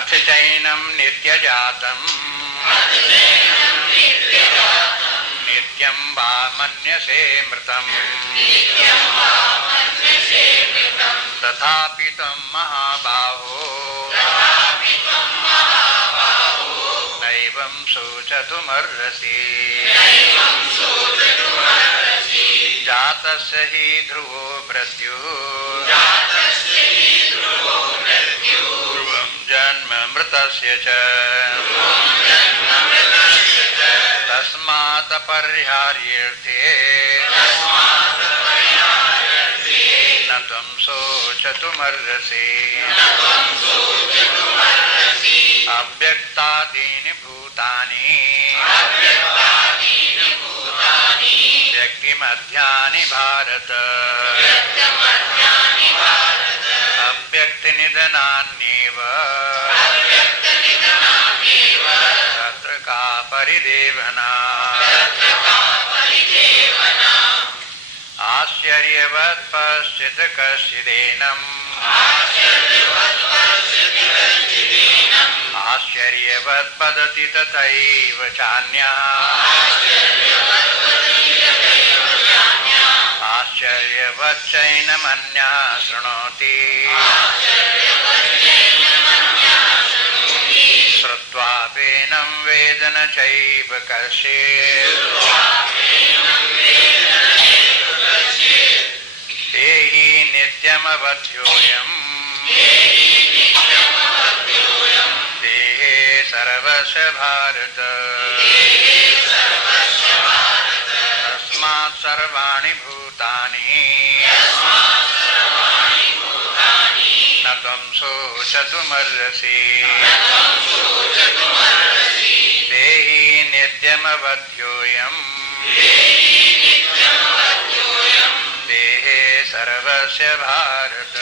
अथ चैनं नित्यजातं नित्यं वा मन्यसे मृतम् तथापि त्वं महाबाहो नैवं शोचतुमर्हसि जातस्य हि ध्रुवो मृत्युः पूर्वं जन्म मृतस्य च तस्मात् अपरिहार्येऽर्थे न त्वं शोचतुमर्हसि अव्यक्तादीनि भूतानि व्यक्तिमध्यानि भारत अव्यक्तनिधनान्येव तत्र का परिदेवना आश्चर्यवत् पश्यति कश्चिदेनम् आश्चर्यवत् वदति तथैव चान्यः आश्चर्यवत् चैनमन्यः शृणोति श्रुत्वाप्येनं वेद न चैव कश्चित् देहि नित्यमवध्योऽयम् देहे सर्वस्य भारत तस्मात् सर्वाणि भूतानि न त्वं शोचतुमर्हसि देहि नित्यमवध्योऽयम् देहे सर्वस्य भारत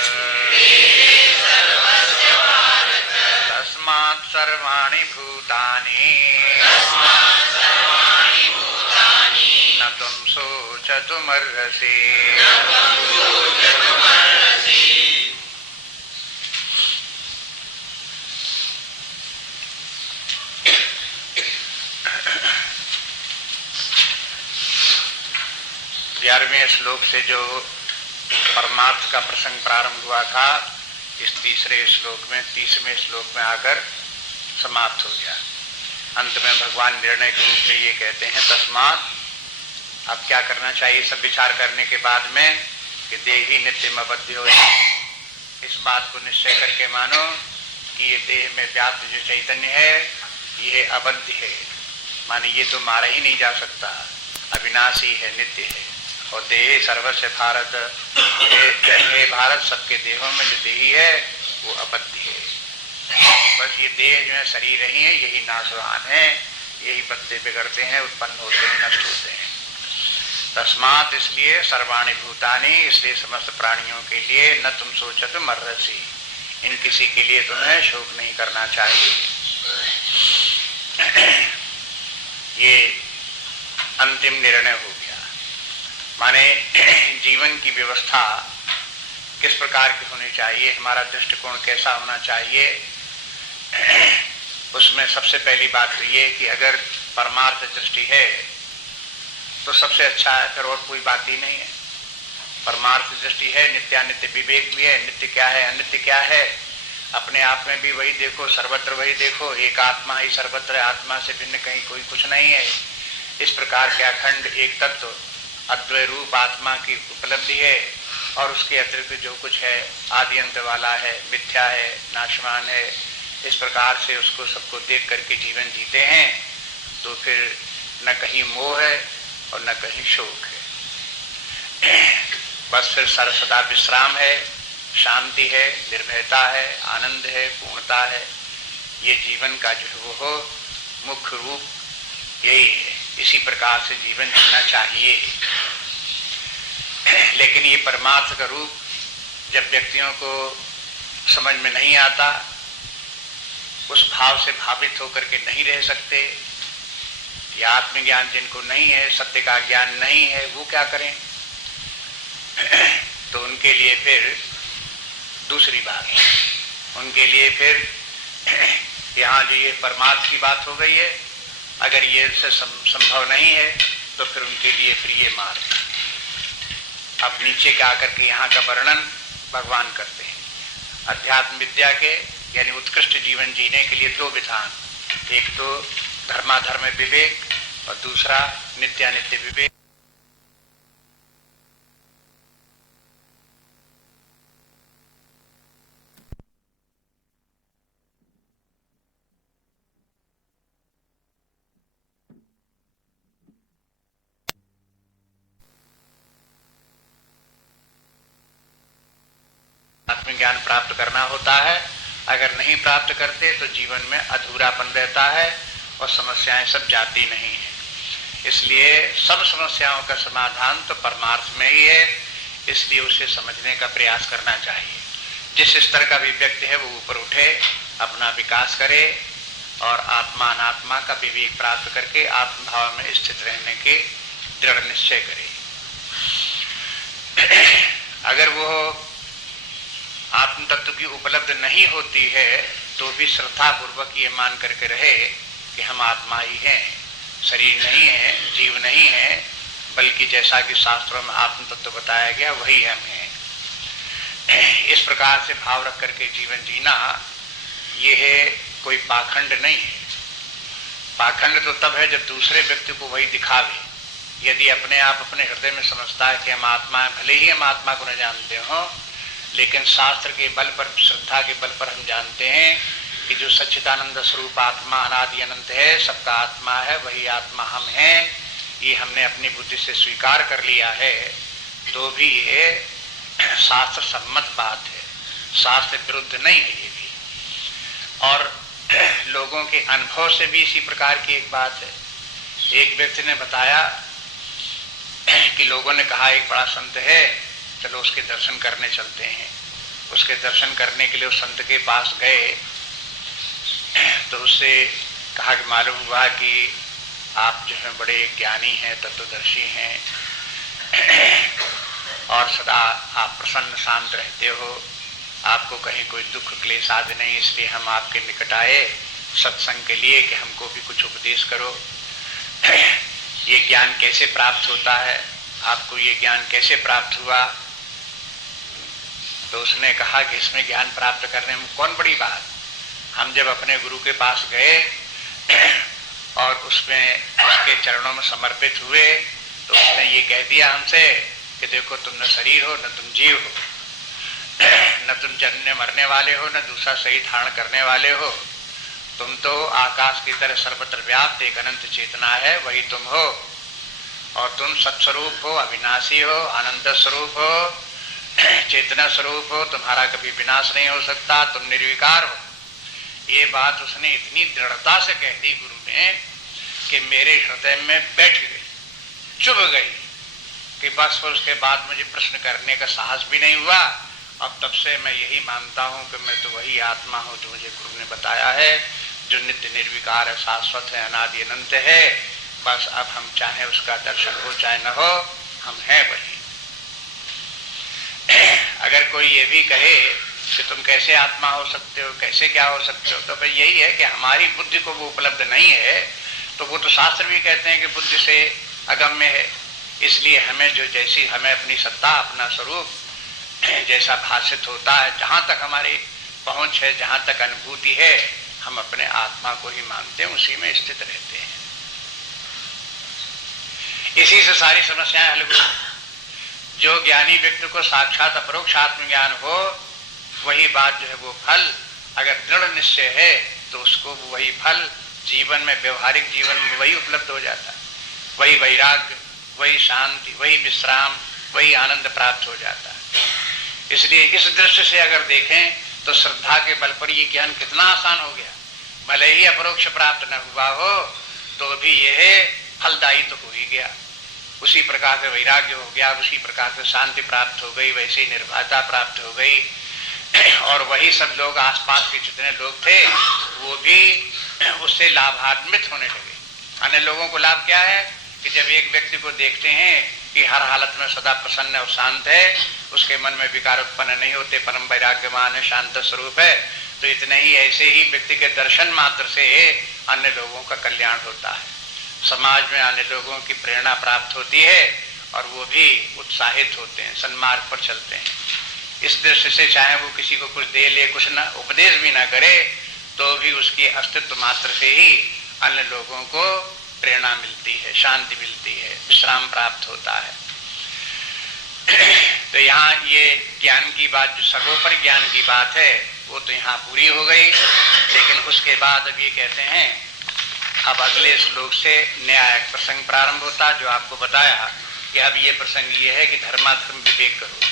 तस्मात् सर्वाणि भूतानि न त्वं शोचतुमर्हसि ग्यारहवें श्लोक से जो परमार्थ का प्रसंग प्रारंभ हुआ था इस तीसरे श्लोक में 30वें श्लोक में आकर समाप्त हो गया। अंत में भगवान निर्णय के रूप में ये कहते हैं तस्मात् अब क्या करना चाहिए सब विचार करने के बाद में कि देहि नित्यमवध्यो इस बात को निश्चय करके मानो कि ये देह में व्याप्त जो चैतन्य है ये अबद्ध है, माने ये तो मारा ही नहीं जा सकता, अविनाशी है, नित्य है। और देह सर्वस्व भारत, हे भारत सबके देहों में जो देही है वो अबद्ध है। बस ये देह जो है शरीर ही है, यही नाशवान है, यही बदले बिगड़ते हैं, उत्पन्न होते हैं, नष्ट होते हैं। तस्मात् इसलिए सर्वाणि भूतानि, इसलिए समस्त प्राणियों के लिए न तुम शोचतु मर्हसि, इन किसी के लिए तुम्हें शोक नहीं करना चाहिए। ये अंतिम निर्णय हो गया। माने जीवन की व्यवस्था किस प्रकार की होनी चाहिए, हमारा दृष्टिकोण कैसा होना चाहिए, उसमें सबसे पहली बात तो ये कि अगर परमार्थ दृष्टि है तो सबसे अच्छा है, फिर और कोई बात ही नहीं है। परमार्थ दृष्टि है, नित्यानित्य विवेक भी है, नित्य क्या है अनित्य क्या है, अपने आप में भी वही देखो, सर्वत्र वही देखो, एक आत्मा ही सर्वत्र, आत्मा से भिन्न कहीं कोई कुछ नहीं है। इस प्रकार के अखंड एक तत्व अद्वय रूप आत्मा की उपलब्धि है और उसके अतिरिक्त जो कुछ है आदि अंत वाला है, मिथ्या है, नाशवान है। इस प्रकार से उसको सबको देख करके जीवन जीते हैं तो फिर न कहीं मोह है और न कहीं शोक है, बस फिर सदा विश्राम है, शांति है, निर्भयता है, आनंद है, पूर्णता है। ये जीवन का जो वो मुख्य रूप यही है। इसी प्रकार से जीवन जीना चाहिए। लेकिन ये परमार्थ का रूप जब व्यक्तियों को समझ में नहीं आता, उस भाव से भावित होकर के नहीं रह सकते, या आत्मज्ञान जिनको नहीं है, सत्य का ज्ञान नहीं है, वो क्या करें? तो उनके लिए फिर दूसरी बात, उनके लिए फिर यहाँ जो ये परमार्थ की बात हो गई है, अगर ये संभव नहीं है तो फिर उनके लिए प्रिय मार्ग। अब नीचे के आकर के यहाँ का वर्णन भगवान करते हैं। अध्यात्म विद्या के यानी उत्कृष्ट जीवन जीने के लिए दो विधान, एक तो धर्माधर्म विवेक और दूसरा नित्यानित्य विवेक। आत्मज्ञान प्राप्त करना होता है। अगर नहीं प्राप्त करते तो जीवन में अधूरापन रहता है और समस्याएं सब जाती नहीं है। इसलिए सब समस्याओं का समाधान तो परमार्थ में ही है, इसलिए उसे समझने का प्रयास करना चाहिए। जिस स्तर का भी व्यक्ति है वो ऊपर उठे, अपना विकास करे और आत्मा अनात्मा का विवेक प्राप्त करके आत्मभाव में स्थित रहने के दृढ़ निश्चय करे। अगर वो आत्म तत्व की उपलब्ध नहीं होती है तो भी श्रद्धा पूर्वक ये मान करके रहे कि हम आत्मा ही हैं, शरीर नहीं है, जीव नहीं है, बल्कि जैसा कि शास्त्रों में आत्म तत्व बताया गया वही हम हैं। इस प्रकार से भाव रख करके जीवन जीना ये है, कोई पाखंड नहीं है। पाखंड तो तब है जब दूसरे व्यक्ति को वही दिखावे। यदि अपने आप अपने हृदय में समझता है कि हम आत्मा है, भले ही हम आत्मा को न जानते हो, लेकिन शास्त्र के बल पर, श्रद्धा के बल पर हम जानते हैं कि जो सच्चिदानंद स्वरूप आत्मा अनादि अनंत है, सबका आत्मा है, वही आत्मा हम हैं, ये हमने अपनी बुद्धि से स्वीकार कर लिया है। तो भी ये शास्त्र सम्मत बात है, शास्त्र विरुद्ध नहीं है ये भी। और लोगों के अनुभव से भी इसी प्रकार की एक बात है। एक व्यक्ति ने बताया कि लोगों ने कहा एक बड़ा संत है, चलो उसके दर्शन करने चलते हैं। उसके दर्शन करने के लिए उस संत के पास गए तो उससे कहा कि मालूम हुआ कि आप जो है बड़े ज्ञानी हैं, तत्वदर्शी हैं और सदा आप प्रसन्न शांत रहते हो, आपको कहीं कोई दुख क्लेश आदि नहीं, इसलिए हम आपके निकट आए सत्संग के लिए कि हमको भी कुछ उपदेश करो। ये ज्ञान कैसे प्राप्त होता है, आपको ये ज्ञान कैसे प्राप्त हुआ? तो उसने कहा कि इसमें ज्ञान प्राप्त करने में कौन बड़ी बात। हम जब अपने गुरु के पास गए और उसमें उसके चरणों में समर्पित हुए तो उसने ये कह दिया हमसे कि देखो तुम न शरीर हो, न तुम जीव हो, न तुम जन्मने मरने वाले हो, न दूसरा शरीर धारण करने वाले हो। तुम तो आकाश की तरह सर्वत्र व्याप्त एक अनंत चेतना है, वही तुम हो। और तुम सत्स्वरूप हो, अविनाशी हो, आनंद स्वरूप हो, चेतना स्वरूप हो, तुम्हारा कभी विनाश नहीं हो सकता, तुम निर्विकार हो। ये बात उसने इतनी दृढ़ता से कह दी गुरु ने कि मेरे हृदय में बैठ गई, चुभ गई कि बस। फिर उसके बाद मुझे प्रश्न करने का साहस भी नहीं हुआ। अब तब से मैं यही मानता हूं कि मैं तो वही आत्मा हूं जो मुझे गुरु ने बताया है, जो नित्य निर्विकार है, शाश्वत है, अनादि अनंत है। बस अब हम चाहे उसका दर्शन हो चाहे न हो, हम हैं वही। अगर कोई ये भी कहे कि तुम कैसे आत्मा हो सकते हो, कैसे क्या हो सकते हो, तो भाई यही है कि हमारी बुद्धि को वो उपलब्ध नहीं है। तो वो तो शास्त्र भी कहते हैं कि बुद्धि से अगम्य है। इसलिए हमें जो जैसी हमें अपनी सत्ता, अपना स्वरूप जैसा भाषित होता है, जहां तक हमारी पहुंच है, जहां तक अनुभूति है, हम अपने आत्मा को ही मानते हैं, उसी में स्थित रहते हैं। इसी से सारी समस्याएं हल हुई। जो ज्ञानी व्यक्ति को साक्षात अपरोक्ष आत्मज्ञान हो, वही बात जो है वो फल अगर दृढ़ निश्चय है तो उसको वही फल जीवन में, व्यवहारिक जीवन में वही उपलब्ध हो जाता है। वही वैराग्य, वही शांति, वही विश्राम, वही आनंद प्राप्त हो जाता है। इसलिए इस दृष्टि से अगर देखें तो श्रद्धा के बल पर ये ज्ञान कितना आसान हो गया। भले ही अपरोक्ष प्राप्त न हुआ हो तो भी यह फलदायी तो हो ही गया। उसी प्रकार से वैराग्य हो गया, उसी प्रकार से शांति प्राप्त हो गई, वैसे ही निर्भयता प्राप्त हो गई। और वही सब लोग, आसपास के जितने लोग थे, वो भी उससे लाभान्वित होने लगे। अन्य लोगों को लाभ क्या है कि जब एक व्यक्ति को देखते हैं कि हर हालत में सदा प्रसन्न और शांत है, उसके मन में विकार उत्पन्न नहीं होते, परम वैराग्यमान है, शांत स्वरूप है, तो इतने ही ऐसे ही व्यक्ति के दर्शन मात्र से अन्य लोगों का कल्याण होता है, समाज में अन्य लोगों की प्रेरणा प्राप्त होती है और वो भी उत्साहित होते हैं, सन्मार्ग पर चलते हैं। इस दृष्टि से चाहे वो किसी को कुछ दे ले, कुछ ना उपदेश भी ना करे, तो भी उसकी अस्तित्व मात्र से ही अन्य लोगों को प्रेरणा मिलती है, शांति मिलती है, विश्राम प्राप्त होता है। तो यहाँ ये ज्ञान की बात, जो सर्वोपरि ज्ञान की बात है, वो तो यहाँ पूरी हो गई। लेकिन उसके बाद अब ये कहते हैं, अब अगले श्लोक से नया एक प्रसंग प्रारंभ होता, जो आपको बताया कि अब ये प्रसंग ये है कि धर्माधर्म विवेक करो।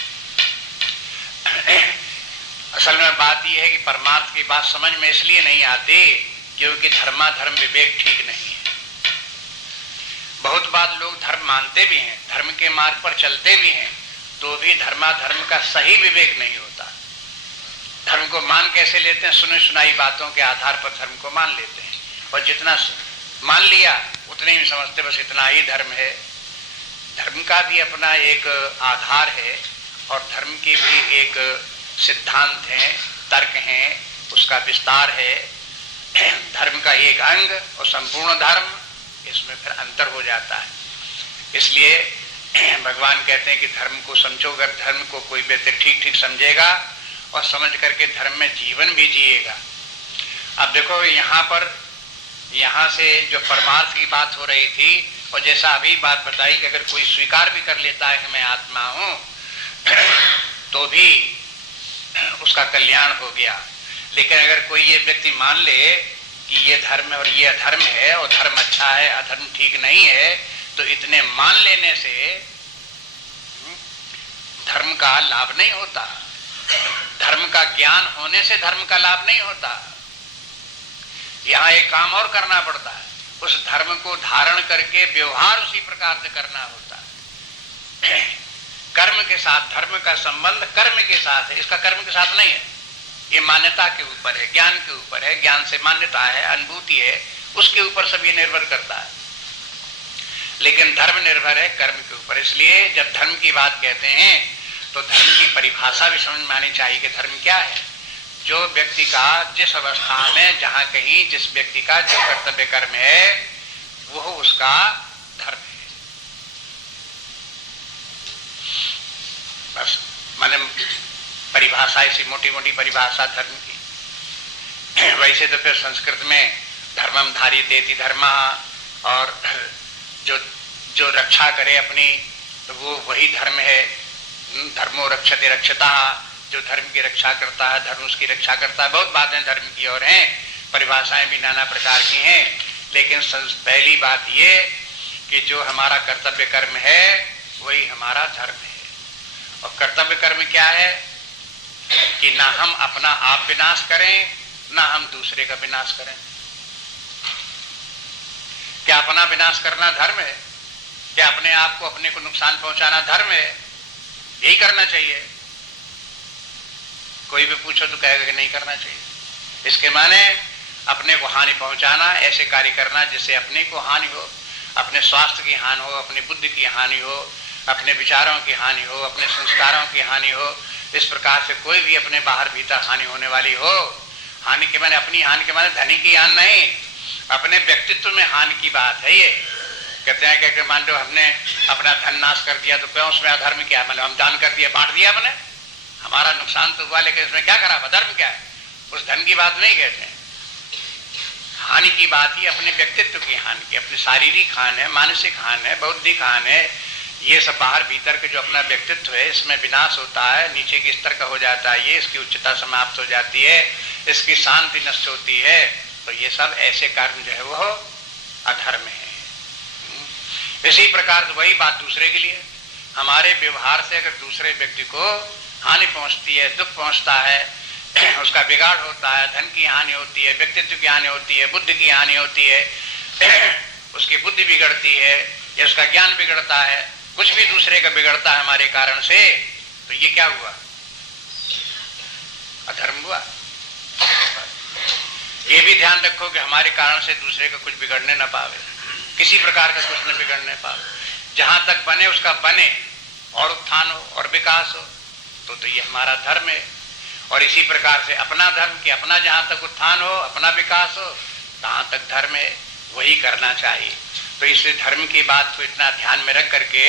असल में बात यह है कि परमार्थ की बात समझ में इसलिए नहीं आती क्योंकि धर्माधर्म विवेक ठीक नहीं है। बहुत बार लोग धर्म मानते भी हैं, धर्म के मार्ग पर चलते भी हैं, तो भी धर्माधर्म का सही विवेक नहीं होता। धर्म को मान कैसे लेते हैं? सुनी सुनाई बातों के आधार पर धर्म को मान लेते हैं, और जितना मान लिया उतने ही समझते बस इतना ही धर्म है। धर्म का भी अपना एक आधार है और धर्म की भी एक सिद्धांत है, तर्क है, उसका विस्तार है। धर्म का एक अंग और संपूर्ण धर्म, इसमें फिर अंतर हो जाता है। इसलिए भगवान कहते हैं कि धर्म को समझो, अगर धर्म को कोई व्यक्ति ठीक ठीक समझेगा और समझ करके धर्म में जीवन भी जिएगा। अब देखो यहाँ से जो परमार्थ की बात हो रही थी, और जैसा अभी बात बताई कि अगर कोई स्वीकार भी कर लेता है कि मैं आत्मा हूं, तो भी उसका कल्याण हो गया। लेकिन अगर कोई ये व्यक्ति मान ले कि ये धर्म है और ये अधर्म है, और धर्म अच्छा है अधर्म ठीक नहीं है, तो इतने मान लेने से धर्म का लाभ नहीं होता। धर्म का ज्ञान होने से धर्म का लाभ नहीं होता। यहाँ एक काम और करना पड़ता है, उस धर्म को धारण करके व्यवहार उसी प्रकार से करना होता है। कर्म के साथ धर्म का संबंध कर्म के साथ है, इसका कर्म के साथ नहीं है। ये मान्यता के ऊपर है, ज्ञान के ऊपर है, ज्ञान से मान्यता है, अनुभूति है, उसके ऊपर सब ये निर्भर करता है। लेकिन धर्म निर्भर है कर्म के ऊपर। इसलिए जब धर्म की बात कहते हैं तो धर्म की परिभाषा भी समझ में आनी चाहिए कि धर्म क्या है। जो व्यक्ति का जिस अवस्था में जहां कहीं जिस व्यक्ति का जो कर्तव्य कर्म है वो उसका धर्म है। बस माने परिभाषा, ऐसी मोटी मोटी परिभाषा धर्म की। वैसे तो फिर संस्कृत में धर्मम धार्यते धर्मा, और जो रक्षा करे अपनी, तो वो वही धर्म है। धर्मो रक्षते रक्षता, जो धर्म की रक्षा करता है धर्म उसकी रक्षा करता है। बहुत बातें धर्म की और हैं, परिभाषाएं भी नाना प्रकार की हैं। लेकिन पहली बात ये कि जो हमारा कर्तव्य कर्म है वही हमारा धर्म है। और कर्तव्य कर्म क्या है कि ना हम अपना आप विनाश करें, ना हम दूसरे का विनाश करें। क्या अपना विनाश करना धर्म है? क्या अपने आप को, अपने को नुकसान पहुंचाना धर्म है? यही करना चाहिए। कोई भी पूछो तो कहेगा कि नहीं करना चाहिए। इसके माने अपने को हानि पहुंचाना, ऐसे कार्य करना जिससे अपने को हानि हो, अपने स्वास्थ्य की हानि हो, अपनी बुद्धि की हानि हो, अपने विचारों की हानि हो, अपने संस्कारों की हानि हो। इस प्रकार से कोई भी अपने बाहर भीतर हानि होने वाली हो, हानि के माने अपनी हानि के माने धनी की हानि नहीं, अपने व्यक्तित्व में हानि की बात है। ये कहते हैं कि मान लो हमने अपना धन नाश कर दिया तो क्यों उसमें अधर्म क्या है? मतलब हम दान कर दिया, बांट दिया अपने, हमारा नुकसान तो हुआ, लेकिन इसमें क्या खराब? अधर्म क्या है? उस धन की बात नहीं कहते हैं। हानि की बात ही अपने व्यक्तित्व की हानि की, अपनी शारीरिक हानि है, मानसिक हानि है, बौद्धिक हानि है। ये सब बाहर भीतर के जो अपना व्यक्तित्व है इसमें विनाश होता है, नीचे के स्तर का हो जाता है, ये इसकी उच्चता समाप्त हो जाती है, इसकी शांति नष्ट होती है। तो ये सब ऐसे कर्म जो है वो अधर्म है। इसी प्रकार से वही बात दूसरे के लिए, हमारे व्यवहार से अगर दूसरे व्यक्ति को हानि पहुंचती है, दुख पहुंचता है, उसका बिगाड़ होता है, धन की हानि होती है, व्यक्तित्व की हानि होती है, बुद्धि की हानि होती है, उसकी बुद्धि बिगड़ती है या उसका ज्ञान बिगड़ता है, कुछ भी दूसरे का बिगड़ता है हमारे कारण से, तो ये क्या हुआ? अधर्म हुआ। ये भी ध्यान रखो कि हमारे कारण से दूसरे का कुछ बिगड़ने न पावे, किसी प्रकार का कुछ न बिगड़ने पावे। जहां तक बने उसका बने और उत्थान हो और विकास हो, तो ये हमारा धर्म है। और इसी प्रकार से अपना धर्म कि अपना जहां तक उत्थान हो, अपना विकास हो, तहां तक धर्म है, वही करना चाहिए। तो इसलिए धर्म की बात को इतना ध्यान में रख करके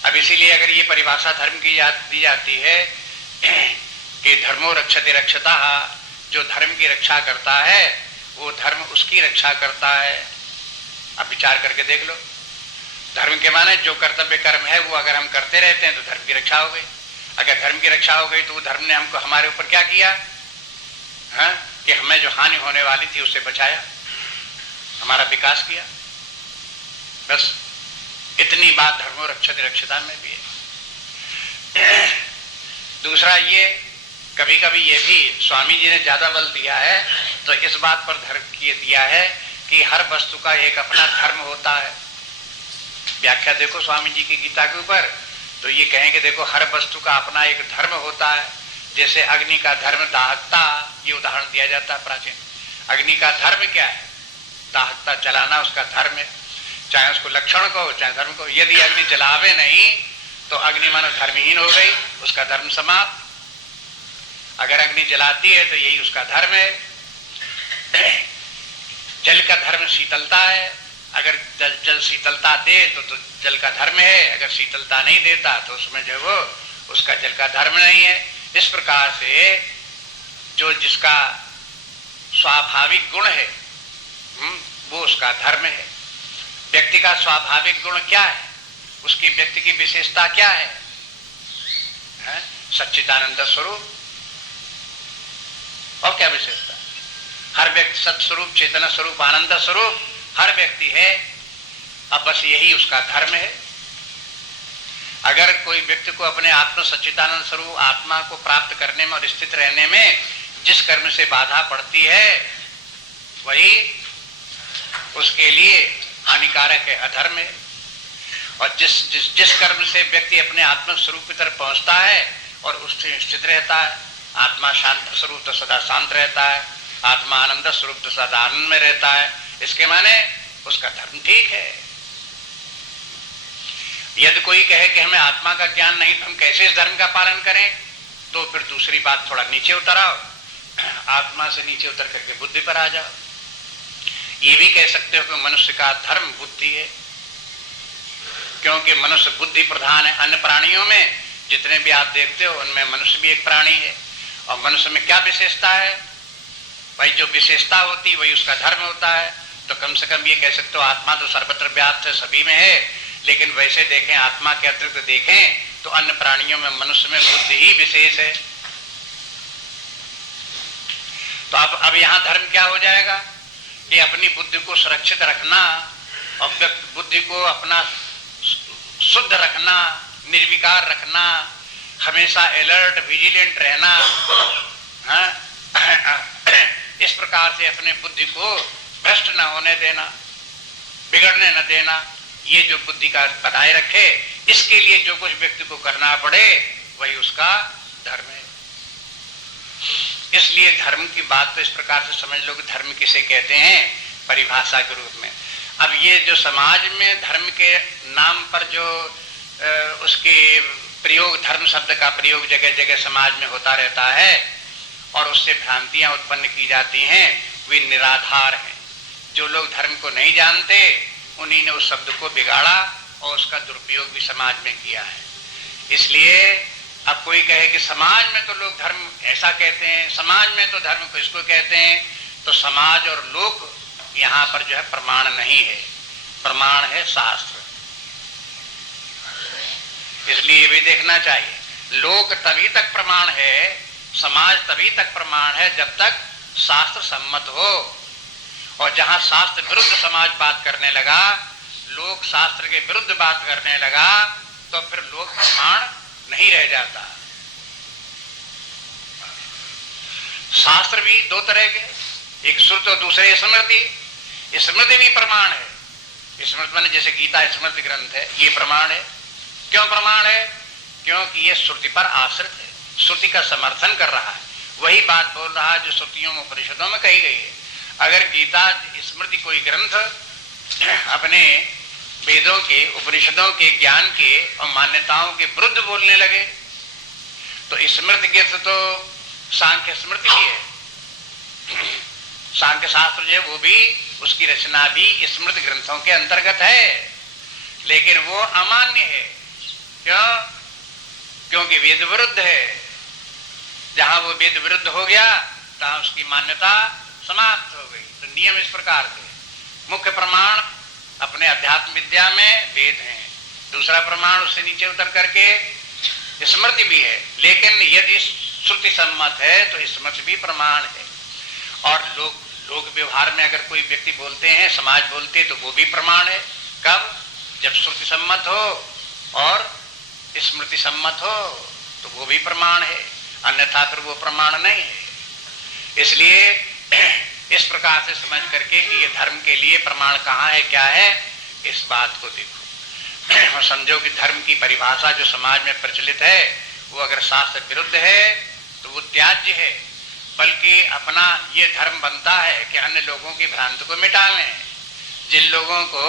अब इसीलिए अगर ये परिभाषा धर्म की दी जाती है कि धर्मो रक्षते रक्षता, जो धर्म की रक्षा करता है वो धर्म उसकी रक्षा करता है। अब विचार करके देख लो, धर्म के माने जो कर्तव्य कर्म है वो अगर हम करते रहते हैं तो धर्म की रक्षा हो गई। अगर धर्म की रक्षा हो गई तो वो धर्म ने हमको हमारे ऊपर क्या किया, हाँ, कि हमें जो हानि होने वाली थी उससे बचाया, हमारा विकास किया। बस इतनी बात धर्मो रक्षते रक्षता में भी है। दूसरा ये कभी कभी ये भी स्वामी जी ने ज्यादा बल दिया है, तो इस बात पर धर्म किए दिया है कि हर वस्तु का एक अपना धर्म होता है। व्याख्या देखो स्वामी जी की गीता के ऊपर, तो ये कहेंगे देखो हर वस्तु का अपना एक धर्म होता है। जैसे अग्नि का धर्म दाहकता, ये उदाहरण दिया जाता है प्राचीन। अग्नि का धर्म क्या है? दाहकता, जलाना उसका धर्म है, चाहे उसको लक्षण कहो चाहे धर्म कहो। यदि अग्नि जलावे नहीं तो अग्नि मानो धर्महीन हो गई, उसका धर्म समाप्त। अगर अग्नि जलाती है तो यही उसका धर्म है। जल का धर्म शीतलता है, अगर जल शीतलता दे तो जल का धर्म है, अगर शीतलता नहीं देता तो उसमें जो वो उसका जल का धर्म नहीं है। इस प्रकार से जो जिसका स्वाभाविक गुण है वो उसका धर्म है। व्यक्ति का स्वाभाविक गुण क्या है, उसकी व्यक्ति की विशेषता क्या है? सच्चिदानंद स्वरूप। और क्या विशेषता? हर व्यक्ति सत्स्वरूप, चेतना स्वरूप, आनंद स्वरूप हर व्यक्ति है। अब बस यही उसका धर्म है। अगर कोई व्यक्ति को अपने आत्म सच्चिदानंद स्वरूप आत्मा को प्राप्त करने में और स्थित रहने में जिस कर्म से बाधा पड़ती है वही उसके लिए हानिकारक है, अधर्म है। और जिस कर्म से व्यक्ति अपने आत्म स्वरूप की तरफ पहुंचता है और उससे स्थित रहता है, आत्मा शांत स्वरूप तो सदा शांत रहता है, आत्मा आनंद स्वरूप तो सदा आनंद में रहता है, इसके माने उसका धर्म ठीक है। यदि कोई कहे कि हमें आत्मा का ज्ञान नहीं तो हम कैसे इस धर्म का पालन करें, तो फिर दूसरी बात थोड़ा नीचे उतर आओ, आत्मा से नीचे उतर करके बुद्धि पर आ जाओ। ये भी कह सकते हो कि मनुष्य का धर्म बुद्धि है, क्योंकि मनुष्य बुद्धि प्रधान है। अन्य प्राणियों में जितने भी आप देखते हो उनमें मनुष्य भी एक प्राणी है। और मनुष्य में क्या विशेषता है भाई? जो विशेषता होती वही उसका धर्म होता है। तो कम से कम ये कह सकते हो आत्मा तो सर्वत्र व्याप्त है, सभी में है, लेकिन वैसे देखें आत्मा के अतिरिक्त देखें तो अन्य प्राणियों में मनुष्य में बुद्धि ही विशेष है। तो अब यहाँ धर्म क्या हो जाएगा कि अपनी बुद्धि को सुरक्षित रखना और बुद्धि को अपना शुद्ध रखना, निर्विकार रखना, हमेशा अलर्ट विजिलेंट रहना, इस प्रकार से अपने बुद्धि को भ्रष्ट न होने देना, बिगड़ने न देना, ये जो बुद्धि का बनाए रखे, इसके लिए जो कुछ व्यक्ति को करना पड़े वही उसका धर्म है। इसलिए धर्म की बात तो इस प्रकार से समझ लो कि धर्म किसे कहते हैं परिभाषा के रूप में। अब ये जो समाज में धर्म के नाम पर जो उसके प्रयोग, धर्म शब्द का प्रयोग जगह जगह समाज में होता रहता है और उससे भ्रांतियां उत्पन्न की जाती हैं, वे निराधार हैं। जो लोग धर्म को नहीं जानते उन्हीं ने उस शब्द को बिगाड़ा और उसका दुरुपयोग भी समाज में किया है। इसलिए अब कोई कहे कि समाज में तो लोग धर्म ऐसा कहते हैं, समाज में तो धर्म को इसको कहते हैं, तो समाज और लोक यहाँ पर जो है प्रमाण नहीं है, प्रमाण है शास्त्र। इसलिए भी देखना चाहिए, लोक तभी तक प्रमाण है, समाज तभी तक प्रमाण है जब तक शास्त्र सम्मत हो। और जहां शास्त्र विरुद्ध समाज बात करने लगा, लोक शास्त्र के विरुद्ध बात करने लगा, तो फिर लोक प्रमाण नहीं रह जाता। शास्त्र भी दो तरह के, एक श्रुति और दूसरे स्मृति। स्मृति भी प्रमाण है। स्मृति माने जैसे गीता स्मृति ग्रंथ है, ये प्रमाण है। क्यों प्रमाण है? क्योंकि ये श्रुति पर आश्रित है, श्रुति का समर्थन कर रहा है, वही बात बोल रहा है जो श्रुतियों में उपनिषदों में कही गई है। अगर गीता स्मृति कोई ग्रंथ अपने वेदों के, उपनिषदों के ज्ञान के और मान्यताओं के विरुद्ध बोलने लगे तो स्मृति के तो सांख्य स्मृति भी है, सांख्य शास्त्र जो है वो भी, उसकी रचना भी स्मृति ग्रंथों के अंतर्गत है, लेकिन वो अमान्य है। क्यों? क्योंकि वेद विरुद्ध है। जहां वो वेद विरुद्ध हो गया तहां उसकी मान्यता समाप्त हो गई। तो नियम इस प्रकार थे, मुख्य प्रमाण अपने अध्यात्म विद्या में वेद हैं, दूसरा प्रमाण उससे नीचे उतर करके स्मृति भी है, लेकिन यदि श्रुति सम्मत है तो स्मृति भी प्रमाण है। और लोक व्यवहार में अगर कोई व्यक्ति बोलते हैं, समाज बोलते तो वो भी प्रमाण है। कब? जब श्रुति सम्मत हो और स्मृति सम्मत हो तो वो भी प्रमाण है, अन्यथा फिर वो प्रमाण नहीं है। इसलिए इस प्रकार से समझ करके कि ये धर्म के लिए प्रमाण कहाँ है, क्या है, इस बात को देखो। और समझो कि धर्म की परिभाषा जो समाज में प्रचलित है वो अगर शास्त्र विरुद्ध है तो वो त्याज्य है, बल्कि अपना ये धर्म बनता है कि अन्य लोगों की भ्रांति को मिटा लें। जिन लोगों को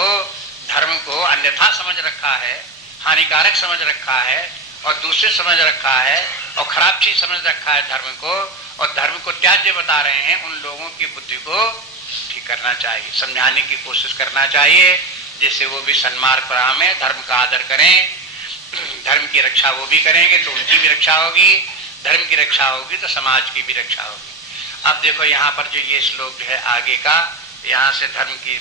धर्म को अन्यथा समझ रखा है, हानिकारक समझ रखा है और दूसरे समझ रखा है और खराब चीज समझ रखा है धर्म को, और धर्म को त्याज्य बता रहे हैं, उन लोगों की बुद्धि को ठीक करना चाहिए, समझाने की कोशिश करना चाहिए, जिससे वो भी सन्मार्ग पर आवे, धर्म का आदर करें। धर्म की रक्षा वो भी करेंगे तो उनकी भी रक्षा होगी, धर्म की रक्षा होगी तो समाज की भी रक्षा होगी। अब देखो यहाँ पर जो ये श्लोक जो है आगे का, यहाँ से धर्म की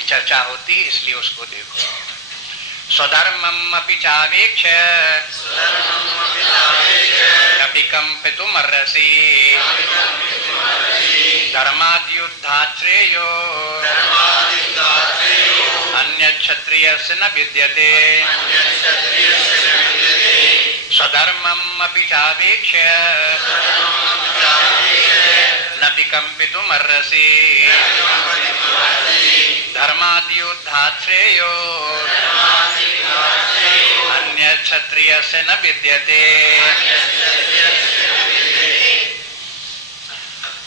चर्चा होती, इसलिए उसको देखो। स्वधर्मम अपि चावेक्ष अभिकंपितुमर्हसि धर्माद्युद्धाश्रेयो अन्यक्षत्रियस्य न विद्यते। स्वधर्मम अपि चावेक्ष न विकंपितुमर्हसि धर्माद्युद्धाश्रेयो अन्यक्षत्रियस्य न विद्यते।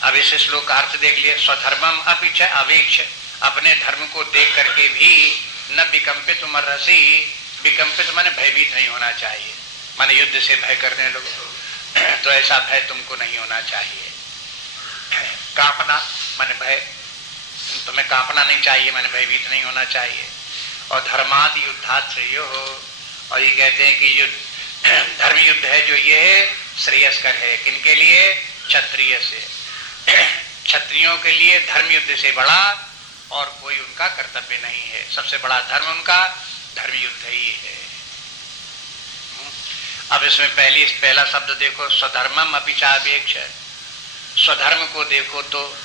अब इस श्लोक का अर्थ देख लिए। स्वधर्मम अपि च अवेक्ष, अपने धर्म को देख करके भी न विकंपित मर्हसि, विकंपित माने भयभीत नहीं होना चाहिए, माने युद्ध से भय करने लोग, तो ऐसा भय तुमको नहीं होना चाहिए। कांपना माने भय, तुम्हें कांपना नहीं चाहिए, माने भयभीत नहीं होना चाहिए। और धर्मादि युद्धाश्रेयो हो, और ये कहते हैं कि युद्ध धर्म युद्ध है जो ये श्रेयस्कर है, किनके लिए? क्षत्रिय से। क्षत्रियों के लिए धर्म युद्ध से बड़ा और कोई उनका कर्तव्य नहीं है, सबसे बड़ा धर्म उनका धर्म युद्ध ही है। अब इसमें पहला शब्द देखो, स्वधर्मम अपि चावेक्ष। स्वधर्म को देखो तो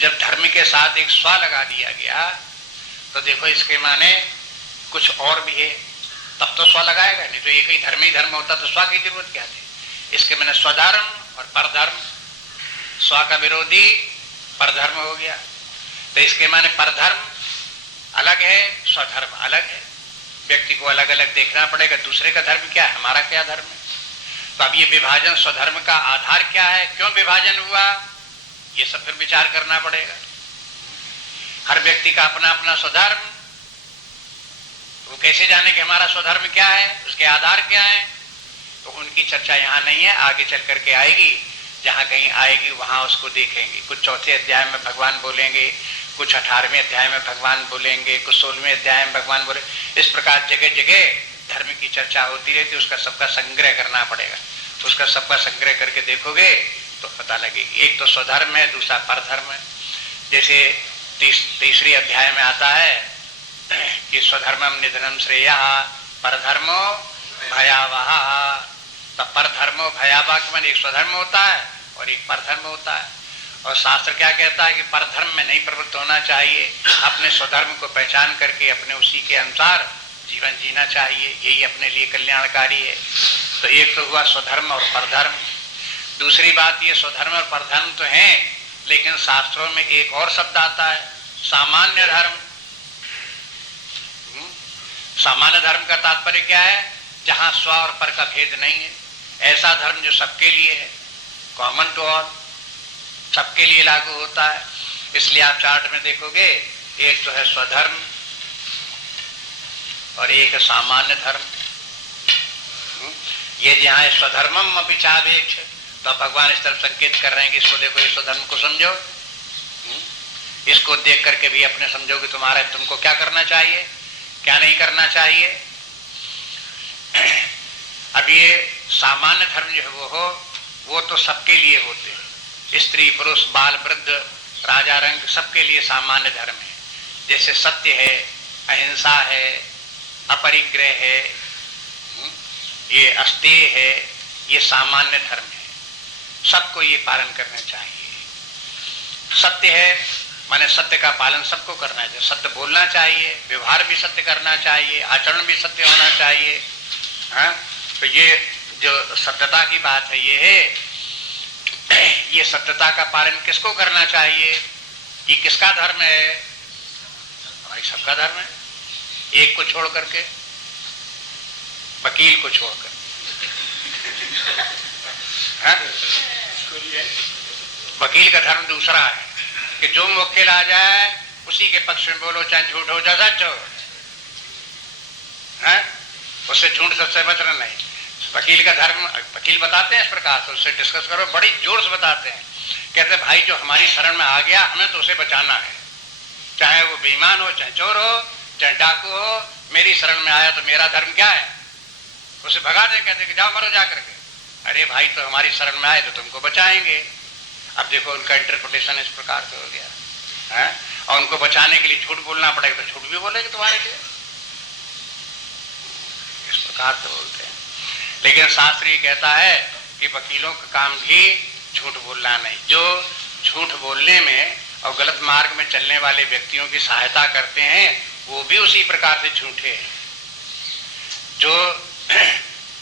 जब धर्म के साथ एक स्व लगा दिया गया तो देखो इसके माने कुछ और भी है, तब तो स्व लगाएगा, नहीं तो एक ही धर्म होता तो स्व की जरूरत क्या थी। इसके माने स्वधर्म और परधर्म, स्व का विरोधी परधर्म हो गया, तो इसके माने परधर्म अलग है, स्वधर्म अलग है। व्यक्ति को अलग अलग देखना पड़ेगा, दूसरे का धर्म क्या है, हमारा क्या धर्म है। तो अब ये विभाजन स्वधर्म का आधार क्या है, क्यों विभाजन हुआ, ये सब फिर विचार करना पड़ेगा। हर व्यक्ति का अपना अपना स्वधर्म, वो कैसे जाने कि हमारा स्वधर्म क्या है, उसके आधार क्या है, तो उनकी चर्चा यहाँ नहीं है, आगे चल करके आएगी। जहां कहीं आएगी वहां उसको देखेंगे। कुछ चौथे अध्याय में भगवान बोलेंगे, कुछ 18वें अध्याय में भगवान बोलेंगे, कुछ 16वें अध्याय में भगवान बोले। इस प्रकार जगह जगह धर्म की चर्चा होती रहती, उसका सबका संग्रह करना पड़ेगा। उसका सबका संग्रह करके देखोगे तो पता लगेगी। एक तो स्वधर्म है, दूसरा परधर्म है। जैसे तीसरी अध्याय में आता है कि स्वधर्मम निधनम श्रेयः परधर्मो भयावह। तब परधर्मो भयावह के माने एक स्वधर्म होता है और एक परधर्म होता है। और शास्त्र क्या कहता है कि परधर्म में नहीं प्रवृत्त होना चाहिए, अपने स्वधर्म को पहचान करके अपने उसी के अनुसार जीवन जीना चाहिए, यही अपने लिए कल्याणकारी है। तो एक तो हुआ स्वधर्म और परधर्म। दूसरी बात ये, स्वधर्म और परधर्म तो हैं, लेकिन शास्त्रों में एक और शब्द आता है, सामान्य धर्म। सामान्य धर्म का तात्पर्य क्या है, जहां स्व और पर का भेद नहीं है, ऐसा धर्म जो सबके लिए है, कॉमन टू ऑल, सबके लिए लागू होता है। इसलिए आप चार्ट में देखोगे, एक तो है स्वधर्म और एक है सामान्य धर्म। ये जहाँ स्वधर्मम अपिचावेक्ष, तो भगवान इस तरफ संकेत कर रहे हैं कि इसको देखो, इस स्वधर्म को समझो, इसको देख करके भी अपने समझो कि तुम्हारा तुमको क्या करना चाहिए, क्या नहीं करना चाहिए। अब ये सामान्य धर्म जो है वो तो सबके लिए होते हैं, स्त्री पुरुष बाल वृद्ध राजा रंग सबके लिए सामान्य धर्म है। जैसे सत्य है, अहिंसा है, अपरिग्रह है, ये अस्तेय है, ये सामान्य धर्म है, सबको ये पालन करना चाहिए। सत्य है माने सत्य का पालन सबको करना चाहिए, सत्य बोलना चाहिए, व्यवहार भी सत्य करना चाहिए, आचरण भी सत्य होना चाहिए। हाँ, तो ये जो सत्यता की बात है ये है, ये सत्यता का पालन किसको करना चाहिए, ये किसका धर्म है, हमारी सबका धर्म है, एक को छोड़ करके, वकील को छोड़कर। वकील का धर्म दूसरा है कि जो मुवक्किल आ जाए उसी के पक्ष में बोलो, चाहे झूठ हो चाहे सच हो, उससे झूठ सच से बचना नहीं। वकील का धर्म वकील बताते हैं इस प्रकार से, उससे डिस्कस करो, बड़ी जोर से बताते हैं, कहते हैं भाई जो हमारी शरण में आ गया हमें तो उसे बचाना है, चाहे वो बेईमान हो, चाहे चोर हो, चाहे डाकू हो, मेरी शरण में आया तो मेरा धर्म क्या है, उसे भगा दे, कहते कि जाओ मरो जा करके। अरे भाई तो हमारी शरण में आए तो तुमको बचाएंगे। अब देखो उनका इंटरप्रिटेशन इस प्रकार से हो गया है, और उनको बचाने के लिए झूठ बोलना पड़ेगा तो झूठ भी बोलेंगे तुम्हारे लिए, इस प्रकार से बोलते हैं। लेकिन शास्त्र ये कहता है कि वकीलों का काम भी झूठ बोलना नहीं। जो झूठ बोलने में और गलत मार्ग में चलने वाले व्यक्तियों की सहायता करते हैं वो भी उसी प्रकार से झूठे हैं। जो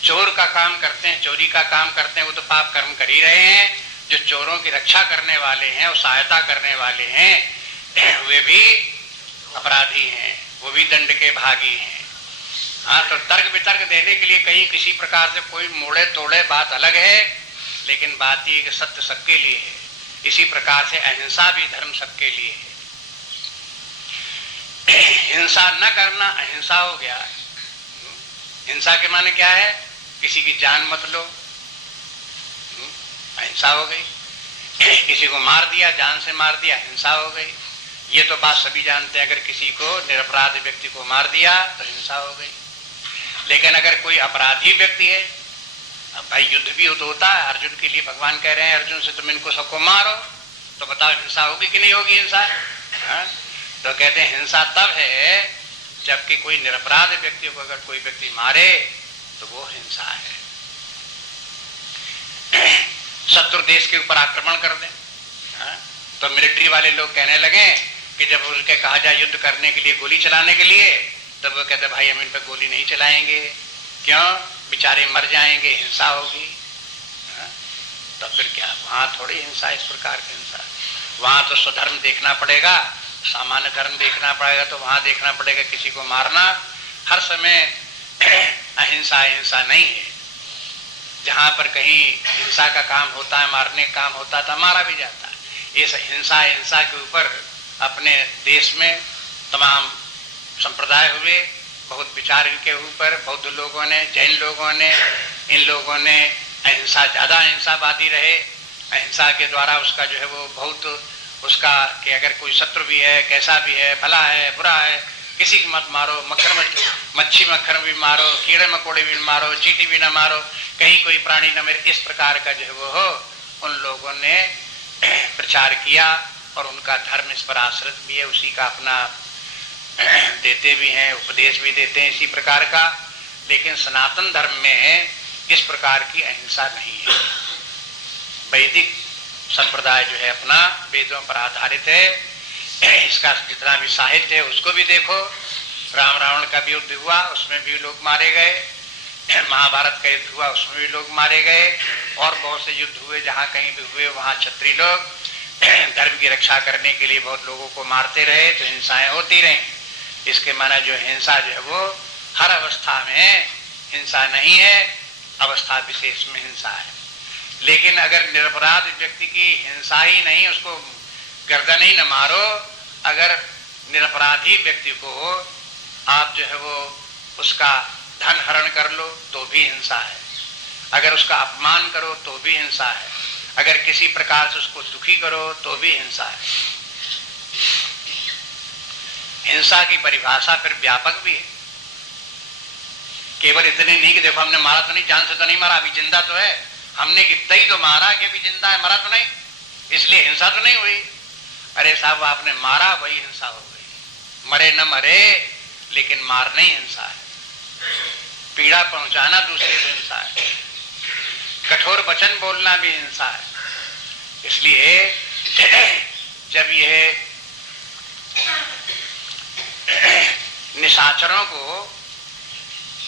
चोर का काम करते हैं, चोरी का काम करते हैं, वो तो पाप कर्म कर ही रहे हैं। जो चोरों की रक्षा करने वाले हैं और सहायता करने वाले हैं वे भी अपराधी हैं, वो भी दंड के भागी हैं। हाँ, तो तर्क वितर्क देने के लिए कहीं किसी प्रकार से कोई मोड़े तोड़े बात अलग है, लेकिन बात ये कि सत्य सबके लिए है। इसी प्रकार से अहिंसा भी धर्म सबके लिए है। हिंसा न करना अहिंसा हो गया। हिंसा के माने क्या है, किसी की जान मत लो, अहिंसा हो गई। किसी को मार दिया, जान से मार दिया, हिंसा हो गई। ये तो बात सभी जानते हैं, अगर किसी को निरपराध व्यक्ति को मार दिया तो हिंसा हो गई। लेकिन अगर कोई अपराधी व्यक्ति है, अब भाई युद्ध भी तो होता है, अर्जुन के लिए भगवान कह रहे हैं अर्जुन से तुम इनको सबको मारो, तो बताओ हिंसा होगी कि नहीं होगी हिंसा? तो कहते हैं हिंसा तब है जबकि कोई निरपराध व्यक्ति को अगर कोई व्यक्ति मारे तो वो हिंसा है। शत्रु देश के ऊपर आक्रमण कर दें, तो मिलिट्री वाले लोग कहने लगे कि जब उनके कहा जाए युद्ध करने के लिए, गोली चलाने के लिए, तब वो कहते भाई हम इन पर गोली नहीं चलाएंगे, क्यों, बेचारे मर जाएंगे, हिंसा होगी। तब फिर क्या, वहां थोड़ी हिंसा, इस प्रकार की हिंसा। वहां तो स्वधर्म देखना पड़ेगा, सामान्य धर्म देखना पड़ेगा, तो वहां देखना पड़ेगा किसी को मारना हर समय अहिंसा अहिंसा नहीं है। जहां पर कहीं हिंसा का काम होता है, मारने का काम होता था, मारा भी जाता है। इस हिंसा हिंसा के ऊपर अपने देश में तमाम संप्रदाय हुए, बहुत विचार के ऊपर बौद्ध लोगों ने, जैन लोगों ने, इन लोगों ने अहिंसा, ज्यादा अहिंसावादी रहे। अहिंसा के द्वारा उसका जो है वो बहुत उसका कि अगर कोई शत्रु भी है, कैसा भी है, भला है बुरा है, किसी की मत मारो, मच्छी मक्खर भी मारो, कीड़े मकोड़े भी मारो, चींटी भी ना मारो, कहीं कोई प्राणी न मेरे, इस प्रकार का जो है वो हो उन लोगों ने प्रचार किया। और उनका धर्म इस पर आश्रित भी है, उसी का अपना देते भी हैं, उपदेश भी देते हैं इसी प्रकार का। लेकिन सनातन धर्म में इस प्रकार की अहिंसा नहीं है। वैदिक संप्रदाय जो है अपना वेदों पर आधारित है। इसका जितना भी साहित्य है उसको भी देखो, राम रावण का भी युद्ध हुआ, उसमें भी लोग मारे गए। महाभारत का युद्ध हुआ, उसमें भी लोग मारे गए। और बहुत से युद्ध हुए, जहाँ कहीं भी हुए वहां क्षत्रिय लोग धर्म की रक्षा करने के लिए बहुत लोगों को मारते रहे, तो हिंसाएं होती रही। इसके माना जो हिंसा जो है वो हर अवस्था में हिंसा नहीं है, अवस्था विशेष में हिंसा है। लेकिन अगर निरपराध व्यक्ति की हिंसा ही नहीं, उसको गर्दन ही न मारो, अगर निरपराधी व्यक्ति को आप जो है वो उसका धन हरण कर लो तो भी हिंसा है। अगर उसका अपमान करो तो भी हिंसा है, अगर किसी प्रकार से उसको दुखी करो तो भी हिंसा है। हिंसा की परिभाषा फिर व्यापक भी है। केवल इतने नहीं कि देखो हमने मारा तो नहीं, जान से तो नहीं मारा, अभी जिंदा तो है, हमने इतना ही तो मारा कि अभी जिंदा है, मरा तो नहीं, इसलिए हिंसा तो नहीं हुई। अरे साहब, आपने मारा वही हिंसा हो गई। मरे न मरे लेकिन मारना ही हिंसा है। पीड़ा पहुंचाना दूसरे को हिंसा है। कठोर वचन बोलना भी हिंसा है। इसलिए जब यह निशाचरों को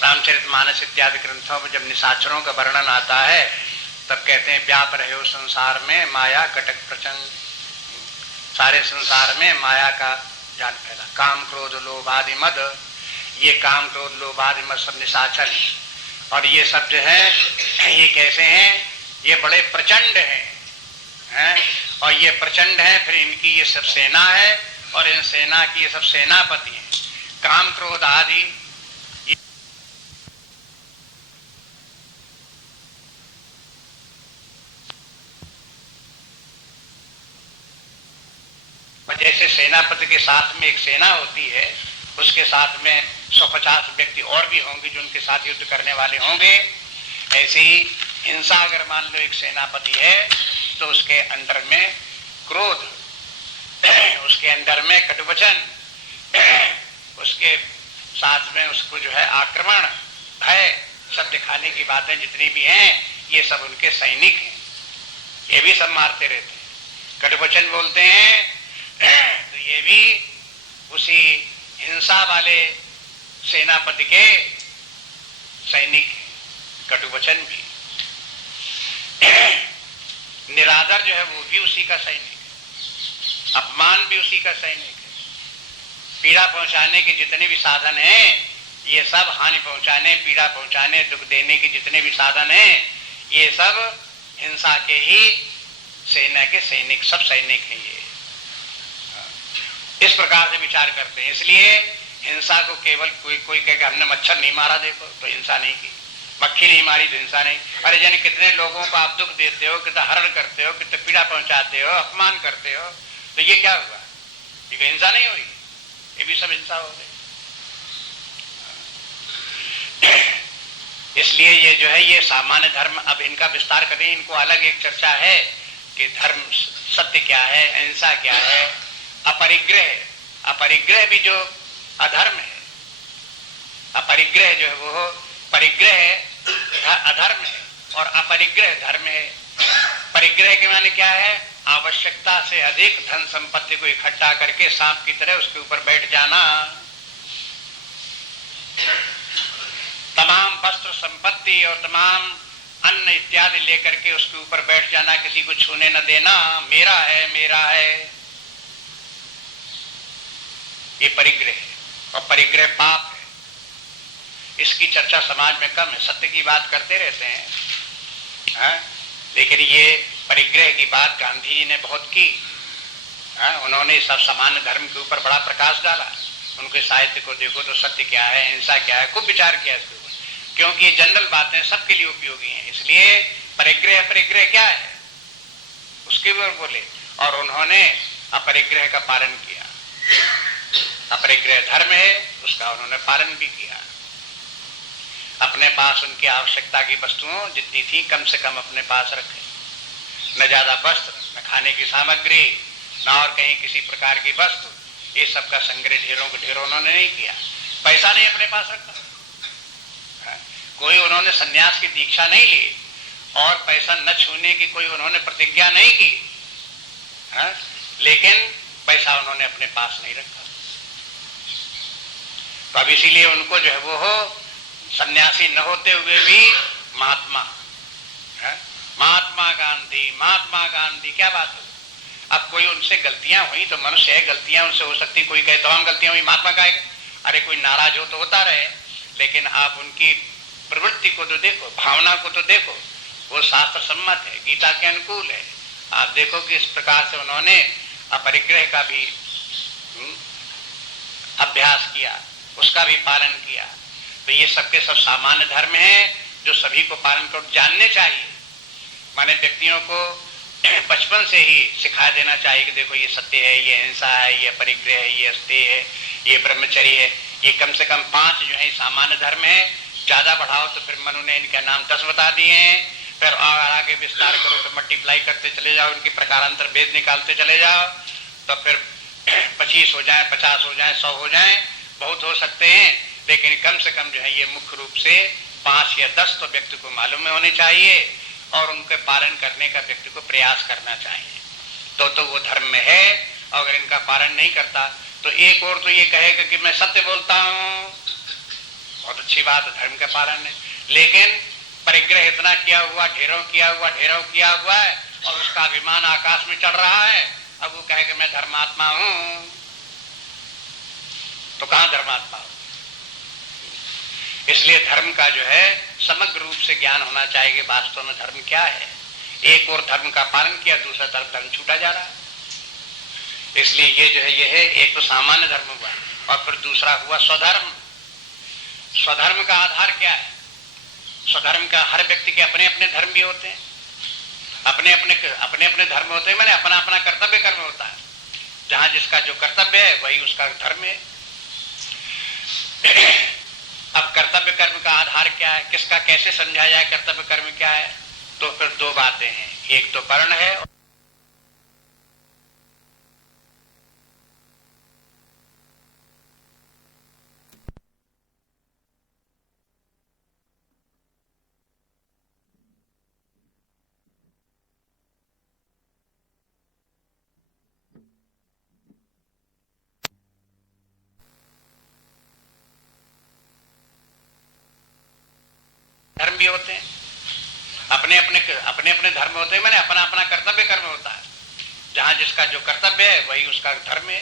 रामचरितमानस इत्यादि ग्रंथों में जब निशाचरों का वर्णन आता है तब कहते हैं व्याप रहे हो संसार में माया कटक प्रचंड। सारे संसार में माया का जाल फैला। काम क्रोध लोभ आदि मद, ये काम क्रोध लोभ आदि मद सब निशाचर। और ये सब जो है ये कैसे हैं? ये बड़े प्रचंड हैं, और ये प्रचंड हैं, फिर इनकी ये सब सेना है और इन सेना की ये सब सेनापति हैं। काम क्रोध आदि जैसे सेनापति के साथ में एक सेना होती है, उसके साथ में 150 व्यक्ति और भी होंगे जो उनके साथ युद्ध करने वाले होंगे। ऐसे ही हिंसा अगर मान लो एक सेनापति है तो उसके अंदर में क्रोध, उसके अंदर में कटुवचन, उसके साथ में उसको जो है आक्रमण, भय, सब दिखाने की बातें जितनी भी हैं ये सब उनके सैनिक हैं। ये भी सब मारते रहते हैं, कटुवचन बोलते हैं, तो ये भी उसी हिंसा वाले सेनापति के सैनिक हैं। कटुवचन भी, निरादर जो है वो भी उसी का सैनिक है, अपमान भी उसी का सैनिक है। पीड़ा पहुंचाने के जितने भी साधन हैं ये सब, हानि पहुंचाने, पीड़ा पहुंचाने, दुख देने के जितने भी साधन हैं ये सब हिंसा के ही सेना के सैनिक, सब सैनिक हैं। ये इस प्रकार से विचार करते हैं। इसलिए हिंसा को केवल कोई कहे हमने मच्छर नहीं मारा देखो तो हिंसा नहीं की, मक्खी नहीं मारी तो हिंसा नहीं। अरे जाने कितने लोगों को आप दुख देते हो, कितना हरण करते हो, कितने पीड़ा पहुंचाते हो, अपमान करते हो, तो ये क्या हुआ? ये हिंसा नहीं हुई? ये भी सब हिंसा हो गई। इसलिए ये जो है ये सामान्य धर्म, अब इनका विस्तार करें, इनको अलग एक चर्चा है कि धर्म सत्य क्या है, अहिंसा क्या है, अपरिग्रह। अपरिग्रह भी जो अधर्म है, अपरिग्रह जो है वो परिग्रह अधर्म है और अपरिग्रह धर्म है। परिग्रह के माने क्या है? आवश्यकता से अधिक धन संपत्ति को इकट्ठा करके सांप की तरह उसके ऊपर बैठ जाना, तमाम वस्त्र संपत्ति और तमाम अन्न इत्यादि लेकर के उसके ऊपर बैठ जाना, किसी को छूने न देना, मेरा है मेरा है, ये परिग्रह है। और परिग्रह पाप है। इसकी चर्चा समाज में कम है, सत्य की बात करते रहते हैं, लेकिन ये परिग्रह की बात गांधी जी ने बहुत की। उन्होंने सब सामान्य धर्म के ऊपर बड़ा प्रकाश डाला। उनके साहित्य को देखो तो सत्य क्या है, हिंसा क्या है, खूब विचार किया इसके ऊपर, क्योंकि ये जनरल बातें सबके लिए उपयोगी हैं। इसलिए परिग्रह अपरिग्रह क्या है उसके ऊपर बोले, और उन्होंने अपरिग्रह का पालन किया। अपरिग्रह धर्म है, उसका उन्होंने पालन भी किया। अपने पास उनकी आवश्यकता की वस्तुओं जितनी थी कम से कम अपने पास रखे, न ज्यादा वस्त्र, न खाने की सामग्री, न और कहीं किसी प्रकार की वस्तु, ये सब का संग्रह ढेरों को ढेरों उन्होंने नहीं किया। पैसा नहीं अपने पास रखा, कोई उन्होंने सन्यास की दीक्षा नहीं ली और पैसा न छूने की कोई उन्होंने प्रतिज्ञा नहीं की, लेकिन पैसा उन्होंने अपने पास नहीं रखा। तो अब इसीलिए उनको जो है वो हो सन्यासी न होते हुए भी महात्मा, महात्मा गांधी क्या बात है। अब कोई उनसे गलतियां हुई तो मनुष्य है, गलतियां उनसे हो सकती, कोई कहे तमाम गलतियां हुई, महात्मा का है। अरे कोई नाराज हो तो होता रहे, लेकिन आप उनकी प्रवृत्ति को तो देखो, भावना को तो देखो, वो शास्त्र सम्मत है, गीता के अनुकूल है। आप देखो कि इस प्रकार से उन्होंने अपरिग्रह का भी अभ्यास किया, उसका भी पालन किया। तो ये सबके सब सामान्य धर्म है जो सभी को पालन कर जानने चाहिए। माने व्यक्तियों को बचपन से ही सिखा देना चाहिए कि देखो ये सत्य है, ये हिंसा है, ये परिग्रह है, ये अस्तेय है, ये ब्रह्मचर्य है। ये कम से कम 5 जो है सामान्य धर्म है। ज्यादा बढ़ाओ तो फिर मनु ने इनका नाम 10 बता दिए हैं। फिर आगे विस्तार करो तो मल्टीप्लाई करते चले जाओ, इनकी प्रकारांतर भेद निकालते चले जाओ, तो फिर 25 हो जाए, 50 हो जाए, 100 हो जाए, बहुत हो सकते हैं। लेकिन कम से कम जो है ये मुख्य रूप से 5 या 10 तो व्यक्ति को मालूम होने चाहिए और उनके पालन करने का व्यक्ति को प्रयास करना चाहिए, तो वो धर्म में है। और अगर इनका पालन नहीं करता तो एक और तो ये कहेगा कि मैं सत्य बोलता हूं, बहुत अच्छी बात है, धर्म का पालन है, लेकिन परिग्रह इतना किया हुआ, ढेरों किया हुआ है और उसका अभिमान आकाश में चढ़ रहा है। अब वो कहे कि मैं धर्मात्मा हूं, तो कहां धर्मात्मा हूं? इसलिए धर्म का जो है समग्र रूप से ज्ञान होना चाहिए कि वास्तव में धर्म क्या है। एक और धर्म का पालन किया, दूसरा तरफ धर्म छूटा जा रहा है। इसलिए ये जो है ये है, एक तो सामान्य धर्म हुआ और फिर दूसरा हुआ स्वधर्म। स्वधर्म का आधार क्या है? स्वधर्म का हर व्यक्ति के अपने अपने धर्म भी होते हैं, अपने अपने धर्म होते हैं, मैंने अपना अपना कर्तव्य कर्म होता है। जहां जिसका जो कर्तव्य है वही उसका धर्म है। अब कर्तव्य कर्म का आधार क्या है, किसका कैसे समझा जाए कर्तव्य कर्म क्या है? तो फिर 2 बातें हैं, एक तो वर्ण है, धर्म भी होते हैं, अपने अपने धर्म होते हैं, मैंने अपना अपना कर्तव्य कर्म होता है। जहां जिसका जो कर्तव्य है वही उसका धर्म है।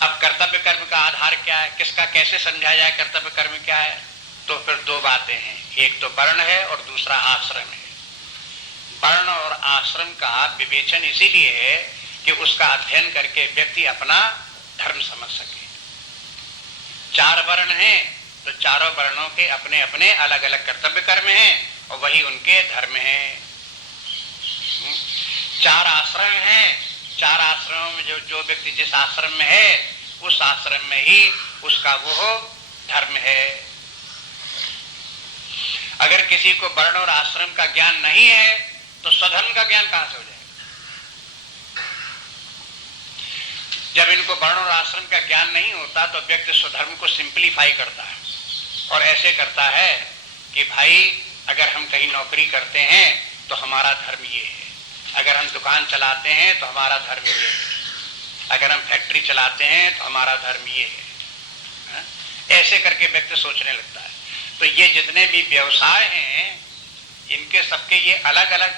अब कर्तव्य कर्म का आधार क्या है, किसका कैसे समझा जाए कर्तव्य कर्म क्या है? तो फिर 2 बातें हैं, एक तो वर्ण है और दूसरा आश्रम है। वर्ण और आश्रम का विवेचन इसीलिए है कि उसका अध्ययन करके व्यक्ति अपना धर्म समझ सके। 4 वर्ण हैं तो चारों वर्णों के अपने अपने अलग अलग कर्तव्य कर्म हैं और वही उनके धर्म हैं। 4 आश्रम हैं, 4 आश्रमों में जो व्यक्ति जिस आश्रम में है उस आश्रम में ही उसका वो धर्म है। अगर किसी को वर्ण और आश्रम का ज्ञान नहीं है तो स्वधर्म का ज्ञान कहां से हो जाए? जब इनको वर्ण और आश्रम का ज्ञान नहीं होता तो व्यक्ति स्वधर्म को सिंप्लीफाई करता है और ऐसे करता है कि भाई अगर हम कहीं नौकरी करते हैं तो हमारा धर्म ये है, अगर हम दुकान चलाते हैं तो हमारा धर्म ये है, अगर हम फैक्ट्री चलाते हैं तो हमारा धर्म ये है। ऐसे करके व्यक्ति सोचने लगता है। तो ये जितने भी व्यवसाय हैं इनके सबके ये अलग अलग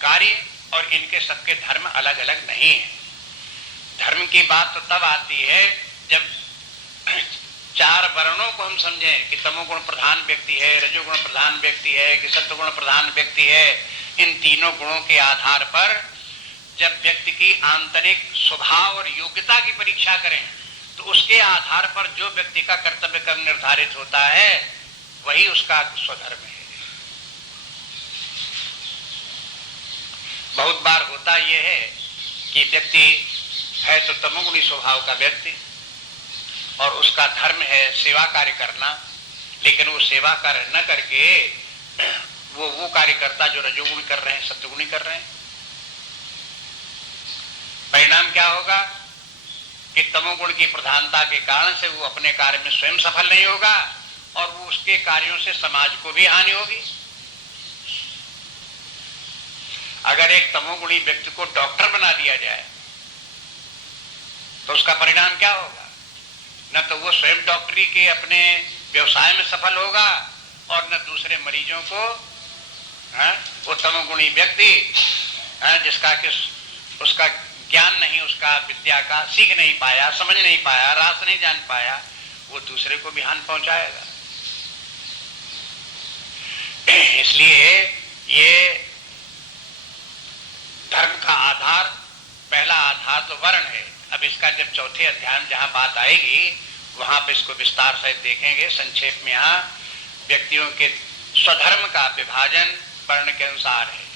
कार्य और इनके सबके धर्म अलग अलग नहीं है। धर्म की बात तो तब आती है जब 4 वर्णों को हम समझें कि तमोगुण प्रधान व्यक्ति है, रजोगुण प्रधान व्यक्ति है कि सत्वगुण प्रधान व्यक्ति है। इन तीनों गुणों के आधार पर जब व्यक्ति की आंतरिक स्वभाव और योग्यता की परीक्षा करें तो उसके आधार पर जो व्यक्ति का कर्तव्य कर्म निर्धारित होता है वही उसका स्वधर्म है। बहुत बार होता यह है कि व्यक्ति है तो तमोगुणी स्वभाव का व्यक्ति और उसका धर्म है सेवा कार्य करना, लेकिन वो सेवा कार्य न करके वो कार्य करता जो रजोगुणी कर रहे हैं, सत्वगुणी कर रहे हैं। परिणाम क्या होगा कि तमोगुण की प्रधानता के कारण से वो अपने कार्य में स्वयं सफल नहीं होगा और वो उसके कार्यों से समाज को भी हानि होगी। अगर एक तमोगुणी व्यक्ति को डॉक्टर बना दिया जाए तो उसका परिणाम क्या होगा? न तो वो स्वयं डॉक्टरी के अपने व्यवसाय में सफल होगा और न दूसरे मरीजों को वो तमोगुणी व्यक्ति जिसका कि उसका ज्ञान नहीं, उसका विद्या का सीख नहीं पाया, समझ नहीं पाया, रास नहीं जान पाया, वो दूसरे को भी हानि पहुंचाएगा। इसलिए ये धर्म का आधार, पहला आधार तो वर्ण है। अब इसका जब चौथे अध्याय में जहां बात आएगी वहां पे इसको विस्तार सहित देखेंगे। संक्षेप में यहाँ व्यक्तियों के स्वधर्म का विभाजन वर्ण के अनुसार है।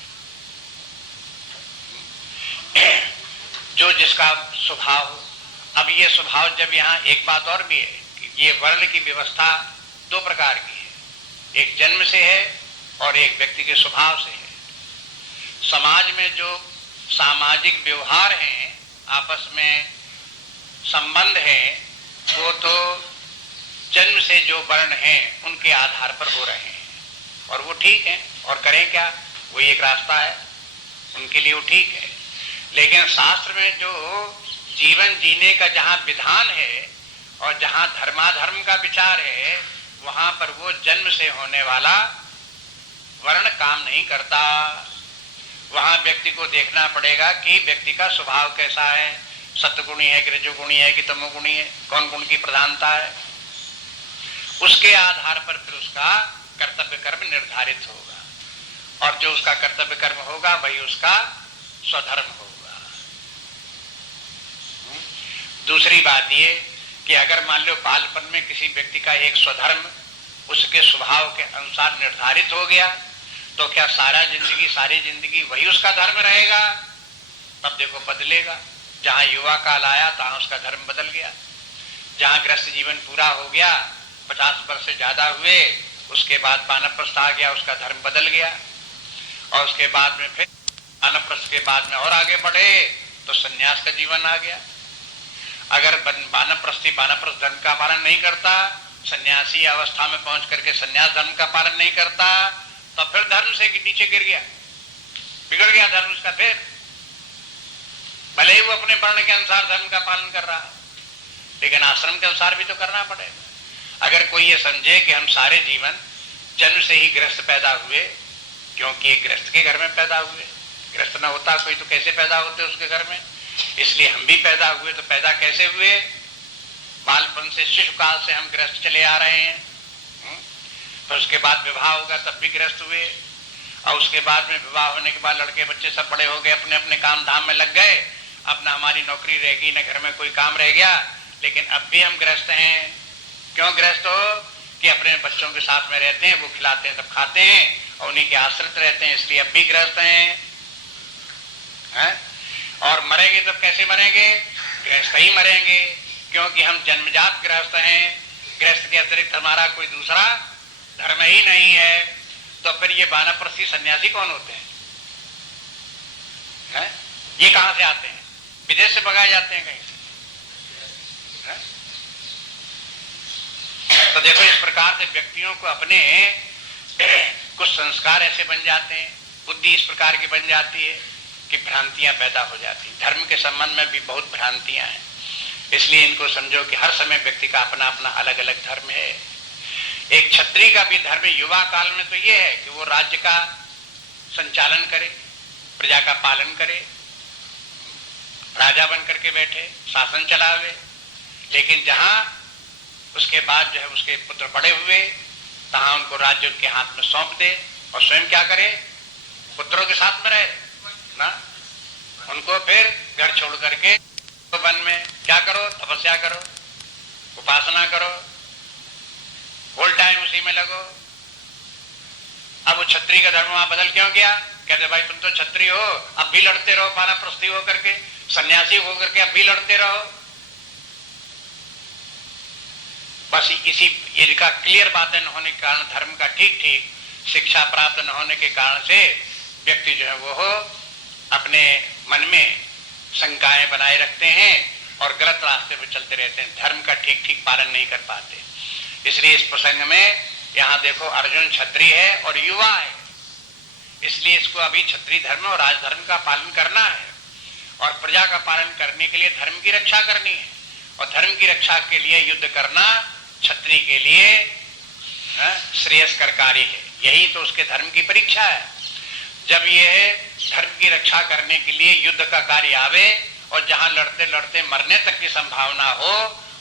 जो जिसका स्वभाव, अब ये स्वभाव जब यहाँ एक बात और भी है कि ये वर्ण की व्यवस्था दो प्रकार की है, एक जन्म से है और एक व्यक्ति के स्वभाव से है। समाज में जो सामाजिक व्यवहार हैं, आपस में संबंध है, वो तो जन्म से जो वर्ण हैं उनके आधार पर हो रहे हैं और वो ठीक है। और करें क्या, वो एक रास्ता है, उनके लिए वो ठीक है। लेकिन शास्त्र में जो जीवन जीने का जहाँ विधान है और जहाँ धर्माधर्म का विचार है, वहां पर वो जन्म से होने वाला वर्ण काम नहीं करता। वहां व्यक्ति को देखना पड़ेगा कि व्यक्ति का स्वभाव कैसा है, सत्वगुणी है कि रजोगुणी है कि तमोगुणी है, कौन गुण की प्रधानता है। उसके आधार पर फिर उसका कर्तव्य कर्म निर्धारित होगा और जो उसका कर्तव्य कर्म होगा वही उसका स्वधर्म होगा। दूसरी बात ये कि अगर मान लो बालपन में किसी व्यक्ति का एक स्वधर्म उसके स्वभाव के अनुसार निर्धारित हो गया, तो क्या सारी जिंदगी वही उसका धर्म रहेगा? तब देखो बदलेगा। जहां युवा काल आया तहां उसका धर्म बदल गया। जहां गृहस्थ जीवन पूरा हो गया, 50 वर्ष से ज्यादा हुए, उसके बाद वानप्रस्थ आ गया, उसका धर्म बदल गया। और उसके बाद में फिर वानप्रस्थ के बाद में और आगे बढ़े तो सन्यास का जीवन आ गया। अगर वानप्रस्थ धर्म का पालन नहीं करता, सन्यासी अवस्था में पहुंच करके सन्यास धर्म का पालन नहीं करता, तो फिर धर्म से नीचे गिर गया, बिगड़ गया धर्म उसका। फिर भले ही वो अपने वर्ण के अनुसार धर्म का पालन कर रहा, लेकिन आश्रम के अनुसार भी तो करना पड़ेगा। अगर कोई ये समझे कि हम सारे जीवन जन्म से ही गृहस्थ पैदा हुए, क्योंकि एक गृहस्थ के घर में पैदा हुए, गृहस्थ न होता कोई तो कैसे पैदा होते उसके घर में, इसलिए हम भी पैदा हुए। तो पैदा कैसे हुए? बालपन से, शिशुकाल से हम गृहस्थ चले आ रहे हैं। फिर उसके बाद विवाह होगा तब भी गृहस्थ हुए, और उसके बाद में विवाह होने के बाद लड़के बच्चे सब बड़े हो गए, अपने अपने काम धाम में लग गए। अब ना हमारी नौकरी रहेगी, ना घर में कोई काम रह गया, लेकिन अब भी हम गृहस्थ हैं। क्यों गृहस्थ हो? कि अपने बच्चों के साथ में रहते हैं, वो खिलाते हैं तब खाते हैं और उन्हीं के आश्रित रहते हैं, इसलिए अब भी गृहस्थ हैं। और मरेंगे तब कैसे मरेंगे? गृहस्थ ही मरेंगे, क्योंकि हम जन्मजात गृहस्थ हैं। गृहस्थ के अतिरिक्त हमारा कोई दूसरा धर्म ही नहीं है। तो फिर ये वानप्रस्थी सन्यासी कौन होते हैं? ये कहां से आते हैं? विदेश से भगाए जाते हैं कहीं से। तो देखो, इस प्रकार से व्यक्तियों को अपने कुछ संस्कार ऐसे बन जाते हैं, बुद्धि इस प्रकार की बन जाती है कि भ्रांतियां पैदा हो जाती हैं। धर्म के संबंध में भी बहुत भ्रांतियां हैं, इसलिए इनको समझो कि हर समय व्यक्ति का अपना अपना अलग अलग धर्म है। एक क्षत्रिय का भी धर्म युवा काल में तो ये है कि वो राज्य का संचालन करे, प्रजा का पालन करे, राजा बन करके बैठे, शासन चलावे। लेकिन जहां उसके बाद जो है उसके पुत्र बड़े हुए, तहां उनको राज्य उनके हाथ में सौंप दे और स्वयं क्या करे? पुत्रों के साथ में रहे ना। उनको फिर घर छोड़ करके तो वन में क्या करो? तपस्या करो, उपासना करो, होल टाइम उसी में लगो। अब वो क्षत्रिय का धर्म वहां बदल क्यों गया? कहते भाई तुम तो क्षत्रिय हो, अब भी लड़ते रहो, वानप्रस्थी होकर के, सन्यासी होकर के अब भी लड़ते रहो। बस इसी इनका क्लियर बातें न होने के कारण, धर्म का ठीक ठीक शिक्षा प्राप्त न होने के कारण से व्यक्ति जो है वो अपने मन में शंकाएं बनाए रखते हैं और गलत रास्ते पर चलते रहते हैं, धर्म का ठीक ठीक पालन नहीं कर पाते। इसलिए इस प्रसंग में यहाँ देखो, अर्जुन क्षत्रिय है और युवा है, इसलिए इसको अभी क्षत्रिय धर्म और राजधर्म का पालन करना है और प्रजा का पालन करने के लिए धर्म की रक्षा करनी है। और धर्म की रक्षा के लिए युद्ध करना क्षत्रिय के लिए श्रेयस्कर कार्य है। यही तो उसके धर्म की परीक्षा है। जब ये धर्म की रक्षा करने के लिए युद्ध का कार्य आवे और जहां लड़ते लड़ते मरने तक की संभावना हो,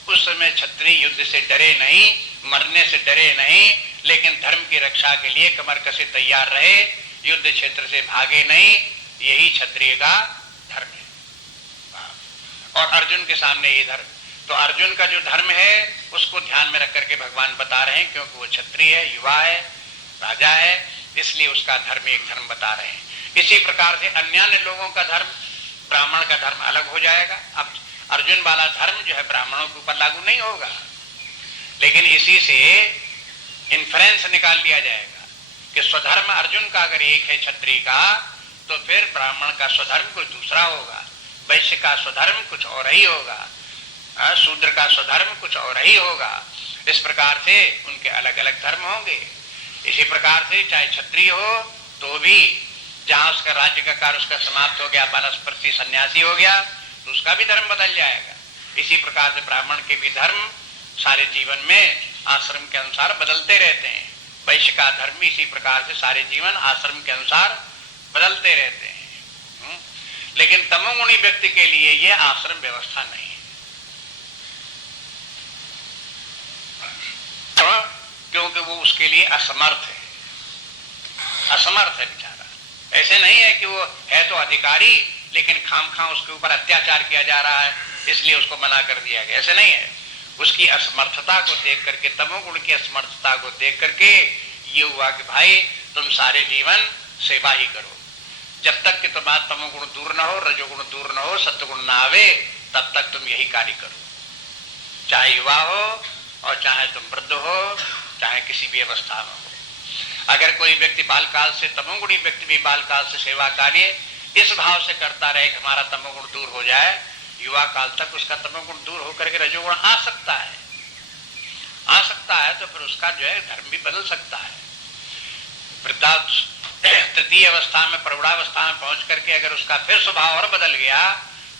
उस समय क्षत्रिय युद्ध से डरे नहीं, मरने से डरे नहीं, लेकिन धर्म की रक्षा के लिए कमर कसे तैयार रहे, युद्ध क्षेत्र से भागे नहीं। यही क्षत्रिय का धर्म है। और अर्जुन के सामने ये धर्म, तो अर्जुन का जो धर्म है उसको ध्यान में रख करके भगवान बता रहे हैं, क्योंकि वो क्षत्रिय है, युवा है, राजा है, इसलिए उसका धर्म एक धर्म बता रहे हैं। इसी प्रकार से अन्य लोगों का धर्म, ब्राह्मण का धर्म अलग हो जाएगा। अब अर्जुन वाला धर्म जो है ब्राह्मणों के ऊपर लागू नहीं होगा, लेकिन इसी से इन्फ्रेंस निकाल लिया जाएगा कि स्वधर्म अर्जुन का अगर एक है क्षत्रिय का, तो फिर ब्राह्मण का स्वधर्म कुछ दूसरा होगा, वैश्य का स्वधर्म कुछ और ही होगा, शूद्र का स्वधर्म कुछ और ही होगा। इस प्रकार से उनके अलग अलग धर्म होंगे। इसी प्रकार से चाहे क्षत्रिय हो तो भी जहां उसका राज्य का कार्य उसका समाप्त हो गया, वानप्रस्थी सन्यासी हो गया, तो उसका भी धर्म बदल जाएगा। इसी प्रकार से ब्राह्मण के भी धर्म सारे जीवन में आश्रम के अनुसार बदलते रहते हैं। वैश्य का धर्म इसी प्रकार से सारे जीवन आश्रम के अनुसार बदलते रहते हैं। लेकिन तमोगुणी व्यक्ति के लिए यह आश्रम व्यवस्था नहीं है, क्योंकि वो उसके लिए असमर्थ है, असमर्थ है बेचारा। ऐसे नहीं है कि वो है तो अधिकारी, लेकिन खामखा उसके ऊपर अत्याचार किया जा रहा है इसलिए उसको मना कर दिया गया, ऐसे नहीं है। उसकी असमर्थता को देख करके, तमोगुण की असमर्थता को देख करके ये हुआ कि भाई तुम सारे जीवन सेवा ही करो, जब तक कि तुम्हारा तमोगुण दूर न हो, रजोगुण दूर न हो, सत्वगुण न आवे, तब तक तुम यही कार्य करो। चाहे युवा हो और चाहे तुम वृद्ध हो, चाहे किसी भी अवस्था में हो। अगर कोई व्यक्ति बालकाल से, तमोगुणी व्यक्ति भी बालकाल से सेवा कार्य इस भाव से करता रहे कि हमारा तमोगुण दूर हो जाए, युवा काल तक उसका तमोगुण दूर होकर के रजोगुण आ सकता है, आ सकता है, तो फिर उसका जो है धर्म भी बदल सकता है। वृद्धा तृतीय अवस्था में, प्रौढ़ावस्था में पहुंच करके अगर उसका फिर स्वभाव और बदल गया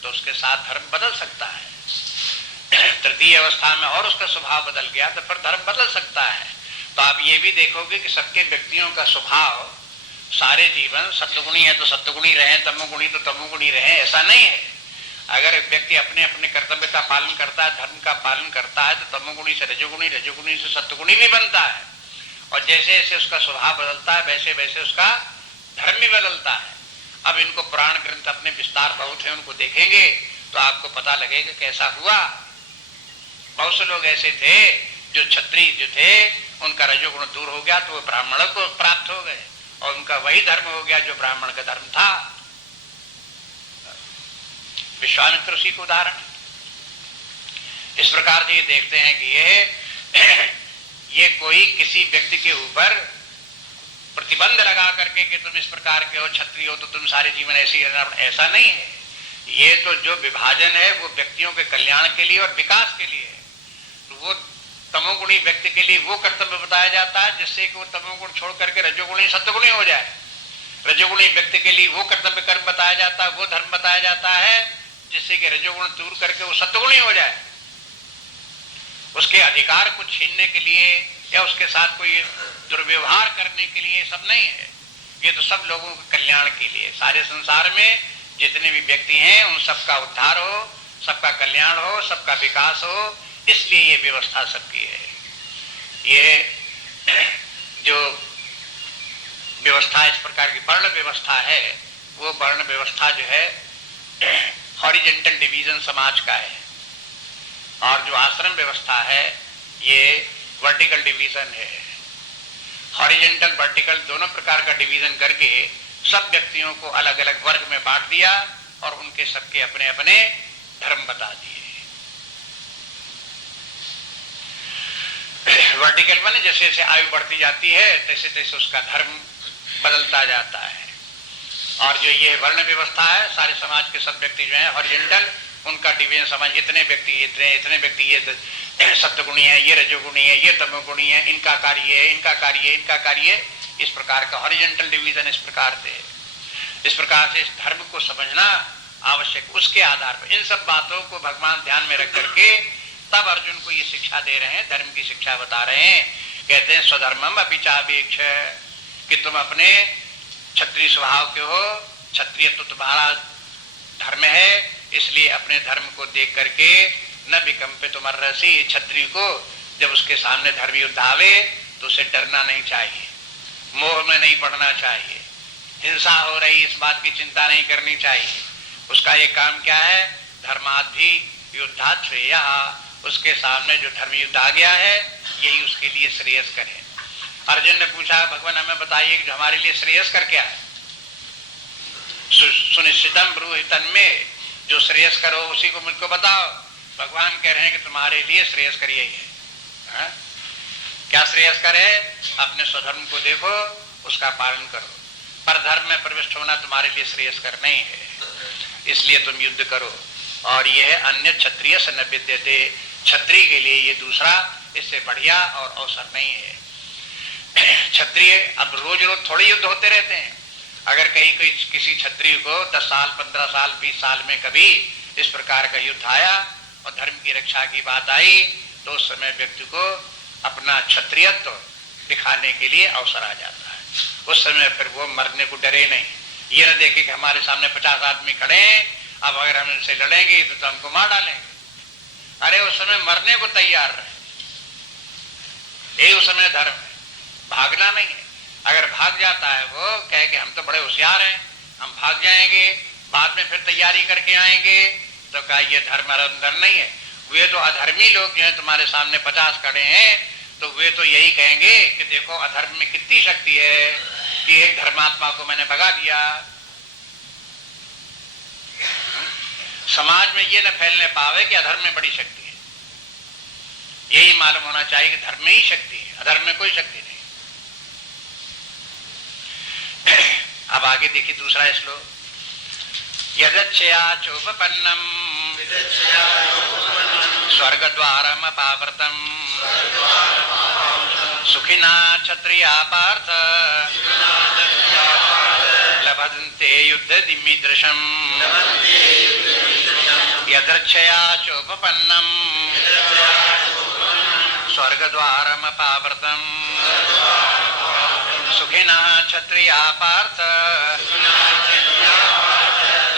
तो उसके साथ धर्म बदल सकता है। तृतीय अवस्था में और उसका स्वभाव बदल गया तो फिर धर्म बदल सकता है। तो आप ये भी देखोगे कि सबके व्यक्तियों का स्वभाव सारे जीवन सत्वगुणी है तो सत्वगुणी रहे, तमोगुणी तो तमोगुणी रहे, ऐसा नहीं है। अगर व्यक्ति अपने अपने कर्तव्य का पालन करता है, धर्म का पालन करता है, तो तमोगुणी से रजोगुणी, रजोगुणी से सत्वगुणी भी बनता है। और जैसे जैसे उसका स्वभाव बदलता है वैसे वैसे उसका धर्म भी बदलता है। अब इनको पुराण ग्रंथ अपने विस्तार बहुत है, उनको देखेंगे तो आपको पता लगेगा कैसा हुआ। बहुत से लोग ऐसे थे जो क्षत्रिय जो थे, उनका रजोगुण दूर हो गया तो वो ब्राह्मणों को प्राप्त हो गए और उनका वही धर्म हो गया जो ब्राह्मण का धर्म था। विश्वामित्र उसी को उदाहरण। इस प्रकार से ये देखते हैं कि ये कोई किसी व्यक्ति के ऊपर प्रतिबंध लगा करके कि तुम इस प्रकार के हो, क्षत्रिय हो तो तुम सारे जीवन ऐसे ही रहना, ऐसा नहीं है। ये तो जो विभाजन है वो व्यक्तियों के कल्याण के लिए और विकास के लिए है। तो वो तमोगुणी व्यक्ति के लिए वो कर्तव्य बताया जाता है जिससे कि वो तमोगुण छोड़ करके रजोगुणी सत्वगुणी हो जाए। रजोगुणी व्यक्ति के लिए वो कर्तव्य कर्म बताया जाता है, वो धर्म बताया जाता है जिससे कि रजोगुण दूर करके वो सत्वगुणी हो जाए। उसके अधिकार को छीनने के लिए या उसके साथ कोई दुर्व्यवहार करने के लिए सब नहीं है। ये तो सब लोगों के कल्याण के लिए, सारे संसार में जितने भी व्यक्ति हैं उन सबका उद्धार हो, सबका कल्याण हो, सबका विकास हो, इसलिए ये व्यवस्था सबकी है। ये जो व्यवस्था इस प्रकार की वर्ण व्यवस्था है, वो वर्ण व्यवस्था जो है हॉरिजेंटल डिवीजन समाज का है, और जो आश्रम व्यवस्था है ये वर्टिकल डिवीजन है। हॉरिजेंटल वर्टिकल दोनों प्रकार का डिवीजन करके सब व्यक्तियों को अलग अलग वर्ग में बांट दिया और उनके सबके अपने अपने धर्म बता दिए। वर्टिकल माने जैसे जैसे आयु बढ़ती जाती है तैसे तैसे उसका धर्म बदलता जाता है। और जो ये वर्ण व्यवस्था है, सारे समाज के सब व्यक्ति जो है हॉरिजेंटल, उनका डिवीजन समाज, इतने व्यक्ति इतने व्यक्ति ये सत्वगुणी है, ये रजोगुणी है, ये तमोगुणी है, इनका कार्य है, इनका कार्य है, इनका कार्य है, इस प्रकार का हॉरिजेंटल डिवीजन इस प्रकार से। इस प्रकार से इस धर्म को समझना आवश्यक। उसके आधार पर इन सब बातों को भगवान ध्यान में रख करके तब अर्जुन को ये शिक्षा दे रहे हैं, धर्म की शिक्षा बता रहे हैं। कहते हैं स्वधर्मम अपि चावेक्ष, कि तुम अपने क्षत्रिय स्वभाव के हो, क्षत्रिय तो तुम्हारा धर्म है, इसलिए अपने धर्म को देख करके न विकंपित मर्रसी, क्षत्रिय को जब उसके सामने धर्म युद्ध आवे तो उसे डरना नहीं चाहिए, मोह में नहीं पड़ना चाहिए, हिंसा हो रही इस बात की चिंता नहीं करनी चाहिए। उसका एक काम क्या है, धर्मादि युद्धा श्रेय, उसके सामने जो धर्म युद्ध आ गया है यही उसके लिए श्रेयस्कर है। अर्जुन ने पूछा भगवान हमें बताइए कि हमारे लिए श्रेयस्कर क्या है? सुनिश्चितम ब्रूहितन में जो श्रेयस्कर हो उसी को मुझको बताओ। भगवान कह रहे हैं कि तुम्हारे लिए श्रेयस्कर यही है। हा? क्या श्रेयस्कर है? अपने स्वधर्म को देखो, उसका पालन करो। पर धर्म में प्रविष्ट होना तुम्हारे लिए श्रेयस्कर नहीं है, इसलिए तुम युद्ध करो। और यह अन्य क्षत्रिय से न विद्यते, क्षत्रिय के लिए ये दूसरा इससे बढ़िया और अवसर नहीं है। क्षत्रिय अब रोज रोज थोड़े युद्ध होते रहते हैं। अगर कहीं कोई किसी क्षत्रिय को 10 साल 15 साल 20 साल में कभी इस प्रकार का युद्ध आया और धर्म की रक्षा की बात आई तो उस समय व्यक्ति को अपना क्षत्रियत्व दिखाने के लिए अवसर आ जाता है। उस समय फिर वो मरने को डरे नहीं, ये न देखे कि हमारे सामने 50 आदमी खड़े हैं, अब अगर हम इनसे लड़ेंगे तो हमको मार डालेंगे। अरे उस समय मरने को तैयार रहे, यही उस समय धर्म है, भागना नहीं है। अगर भाग जाता है वो कहे कि हम तो बड़े होशियार हैं, हम भाग जाएंगे, बाद में फिर तैयारी करके आएंगे, तो कहा ये धर्म अंदर नहीं है। वे तो अधर्मी लोग जो है तुम्हारे सामने 50 खड़े हैं, तो वे तो यही कहेंगे कि देखो अधर्म में कितनी शक्ति है कि एक धर्मात्मा को मैंने भगा दिया। समाज में ये न फैलने पावे कि अधर्म में बड़ी शक्ति है। यही मालूम होना चाहिए कि धर्म में ही शक्ति है, अधर्म में कोई शक्ति नहीं। अब आगे देखिए दूसरा श्लोक, यदच्छया चोपपन्नम स्वर्ग द्वारम अपावृतम सुखिना क्षत्रिया पार्थ लभन्ते युद्ध दिमीदृशम यदच्छया चोपपन्नम स्वर्ग द्वारम अपावृतम सुखिना क्षत्रिया पार्थ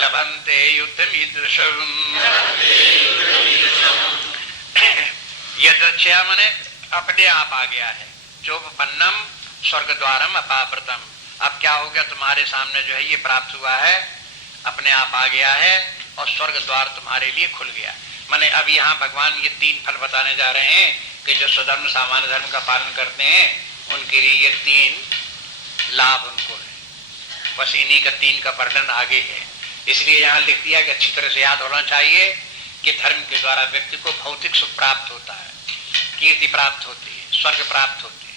लभन्ते युद्धमीदृशम। यदृच्छया माने अपने आप आ गया है, चोपपन्नम स्वर्ग द्वारम अपावृतम। अब क्या हो गया, तुम्हारे सामने जो है ये प्राप्त हुआ है, अपने आप आ गया है और स्वर्ग द्वार तुम्हारे लिए खुल गया। माने अब यहाँ भगवान ये 3 फल बताने जा रहे हैं कि जो स्वधर्म सामान्य धर्म का पालन करते हैं उनके लिए ये 3 लाभ उनको है। बस इन्हीं का 3 का वर्णन आगे है, इसलिए यहाँ लिख दिया कि अच्छी तरह से याद होना चाहिए कि धर्म के द्वारा व्यक्ति को भौतिक सुख प्राप्त होता है, कीर्ति प्राप्त होती है, स्वर्ग प्राप्त होते हैं।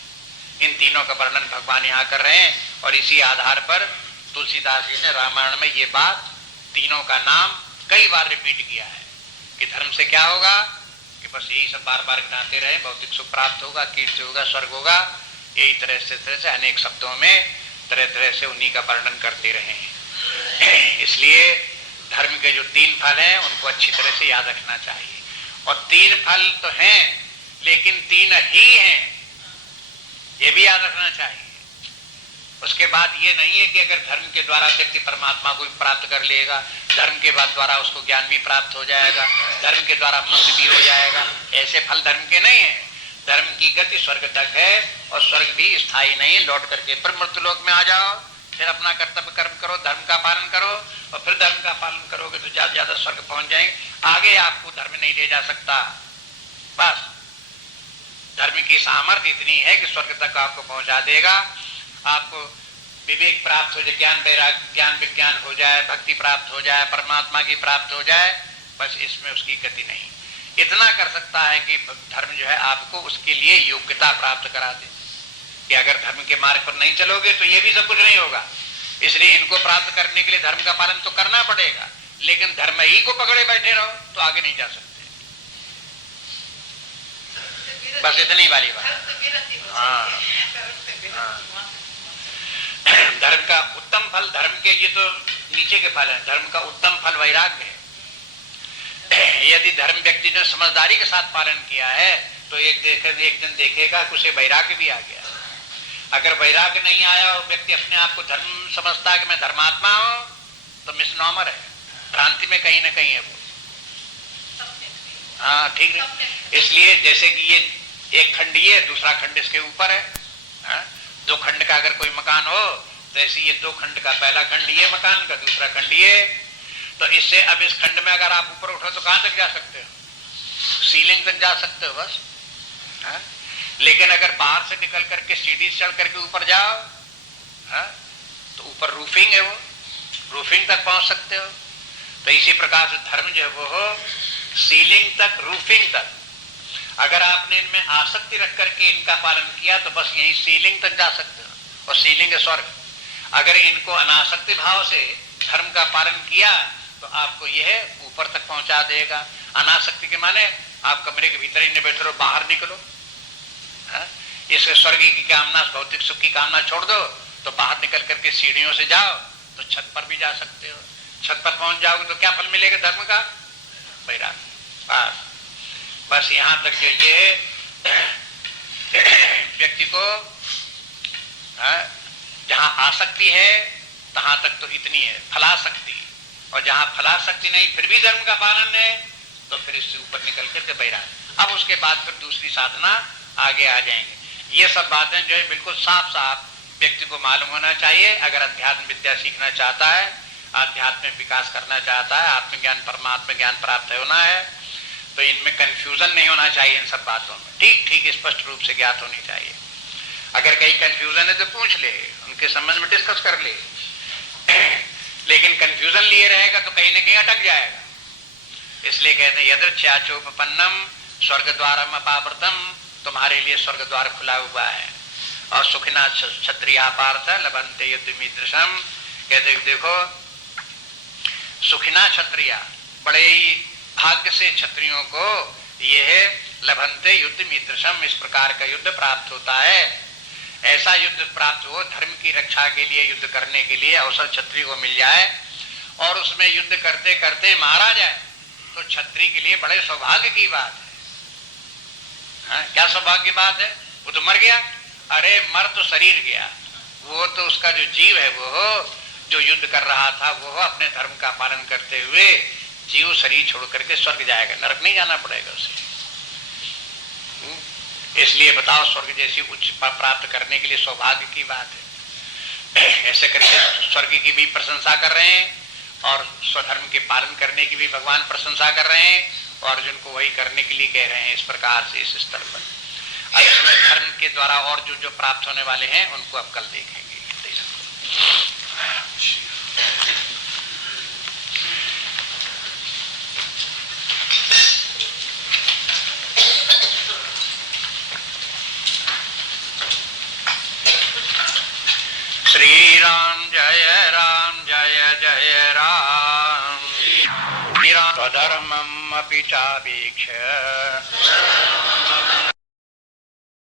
इन तीनों का वर्णन भगवान यहाँ कर रहे हैं और इसी आधार पर तुलसीदास जी ने रामायण में ये बात तीनों का नाम कई बार रिपीट किया है कि धर्म से क्या होगा कि बस यही सब बार बार गिनाते रहे, भौतिक सुख प्राप्त होगा, कीर्ति होगा, स्वर्ग होगा। यही तरह से अनेक शब्दों में तरह तरह से उन्हीं का वर्णन करते रहे। इसलिए धर्म के जो 3 फल हैं उनको अच्छी तरह से याद रखना चाहिए। और 3 फल तो हैं लेकिन 3 ही हैं, ये भी याद रखना चाहिए। उसके बाद ये नहीं है कि अगर धर्म के द्वारा व्यक्ति परमात्मा को प्राप्त कर लेगा, धर्म के बाद द्वारा उसको ज्ञान भी प्राप्त हो जाएगा, धर्म के द्वारा मुक्ति भी हो जाएगा, ऐसे फल धर्म के नहीं है। धर्म की गति स्वर्ग तक है और स्वर्ग भी स्थायी नहीं है, लौट करके फिर मृत्युलोक में आ जाओ, फिर अपना कर्तव्य कर्म करो, धर्म का पालन करो और फिर धर्म का पालन करोगे तो ज्यादा ज्यादा स्वर्ग पहुंच जाएंगे। आगे आपको धर्म नहीं ले जा सकता। बस धर्म की सामर्थ्य इतनी है कि स्वर्ग तक आपको पहुंचा देगा। आपको विवेक प्राप्त हो जाए, ज्ञान विज्ञान हो जाए, भक्ति प्राप्त हो जाए, परमात्मा की प्राप्त हो जाए, बस इसमें उसकी गति नहीं। इतना कर सकता है कि धर्म जो है आपको उसके लिए योग्यता प्राप्त करा दे कि अगर धर्म के मार्ग पर नहीं चलोगे तो ये भी सब कुछ नहीं होगा। इसलिए इनको प्राप्त करने के लिए धर्म का पालन तो करना पड़ेगा, लेकिन धर्म ही को पकड़े बैठे रहो तो आगे नहीं जा सकते। बस इतनी वाली बात। हाँ, धर्म का उत्तम फल, धर्म के ये तो नीचे के फल है, धर्म का उत्तम फल वैराग्य है। यदि धर्म व्यक्ति ने समझदारी के साथ पालन किया है तो एक दिन देखेगा कि उसे वैराग्य भी आ गया। अगर वैराग्य नहीं आया और व्यक्ति अपने आप को धर्म समझता है कि मैं धर्मात्मा हूं तो मिसनॉमर है, भ्रांति में कहीं ना कहीं है वो। हाँ ठीक है। इसलिए जैसे कि ये एक खंड ये, दूसरा खंड इसके ऊपर है। हाँ? 2 खंड का अगर कोई मकान हो तो ऐसे ये 2 खंड का पहला खंड ये मकान का, दूसरा खंड ये। तो इससे अब इस खंड में अगर आप ऊपर उठो तो कहां तक जा सकते हो? सीलिंग तक जा सकते हो बस। हा? लेकिन अगर बाहर से निकल करके सीढ़ी चढ़ करके ऊपर जाओ, हा? तो ऊपर रूफिंग है, वो रूफिंग तक पहुंच सकते हो। तो इसी प्रकार से धर्म जो है वो सीलिंग तक, रूफिंग तक, अगर आपने इनमें आसक्ति रख करके इनका पालन किया तो बस यही सीलिंग तक जा सकते हो, और सीलिंग है स्वर्ग। अगर इनको अनासक्ति भाव से धर्म का पालन किया तो आपको यह ऊपर तक पहुंचा देगा। अनासक्ति के माने आप कमरे के भीतर ही नहीं बैठे रहो, बाहर निकलो। इस स्वर्ग की कामना, भौतिक सुख की कामना छोड़ दो, तो बाहर निकल करके सीढ़ियों से जाओ तो छत पर भी जा सकते हो। छत पर पहुंच जाओगे तो क्या फल मिलेगा धर्म का? वैराग्य। बस यहां तक जो ये व्यक्ति को जहां आसक्ति है तहां तक तो इतनी है फलाशक्ति, और जहां फलाशक्ति नहीं फिर भी धर्म का पालन है तो फिर इससे ऊपर निकल करके वैराग्य। अब उसके बाद फिर दूसरी साधना आगे आ जाएंगे। ये सब बातें जो है बिल्कुल साफ साफ व्यक्ति को मालूम होना चाहिए। अगर अध्यात्म विद्या सीखना चाहता है, आध्यात्म में विकास करना चाहता है, आत्मज्ञान परमात्मा ज्ञान प्राप्त होना है, तो इनमें कंफ्यूजन नहीं होना चाहिए। इन सब बातों में ठीक ठीक स्पष्ट रूप से ज्ञात होनी चाहिए। अगर कहीं कंफ्यूजन है तो पूछ ले, उनके संबंध में डिस्कस कर ले। लेकिन कंफ्यूजन लिए रहेगा तो कहीं ना कहीं अटक जाएगा। इसलिए कहते हैं यदृच्छाचोपपन्नम स्वर्ग द्वारम अपावृतम, तुम्हारे लिए स्वर्ग द्वार खुला हुआ है। और सुखिना क्षत्रिया पार्थ लभन्ते युद्धमीदृशम, कहते देखो सुखिना क्षत्रिया, बड़े ही भाग्य से क्षत्रियों को यह लभन्ते युद्ध मीदृशम, इस प्रकार का युद्ध प्राप्त होता है। ऐसा युद्ध प्राप्त हो, धर्म की रक्षा के लिए युद्ध करने के लिए अवसर क्षत्रिय को मिल जाए और उसमें युद्ध करते करते मारा जाए तो क्षत्रिय के लिए बड़े सौभाग्य की बात है। क्या सौभाग्य की बात है? वो तो मर गया, अरे मर तो शरीर गया, वो तो उसका जो जीव है वो जो युद्ध कर रहा था वो अपने धर्म का पालन करते हुए जीव शरीर छोड़ करके स्वर्ग जाएगा, नरक नहीं जाना पड़ेगा उसे। इसलिए बताओ स्वर्ग जैसी उच्च प्राप्त करने के लिए सौभाग्य की बात है। ऐसे करके स्वर्ग की भी प्रशंसा कर रहे हैं और स्वधर्म के पालन करने की भी भगवान प्रशंसा कर रहे हैं, और अर्जुन को वही करने के लिए कह रहे हैं। इस प्रकार से इस स्तर पर अब इसमें धर्म के द्वारा और जो जो प्राप्त होने वाले हैं उनको अब कल देखेंगे। श्री राम जय जय राम। स्वधर्मम् अपि चावीक्ष्य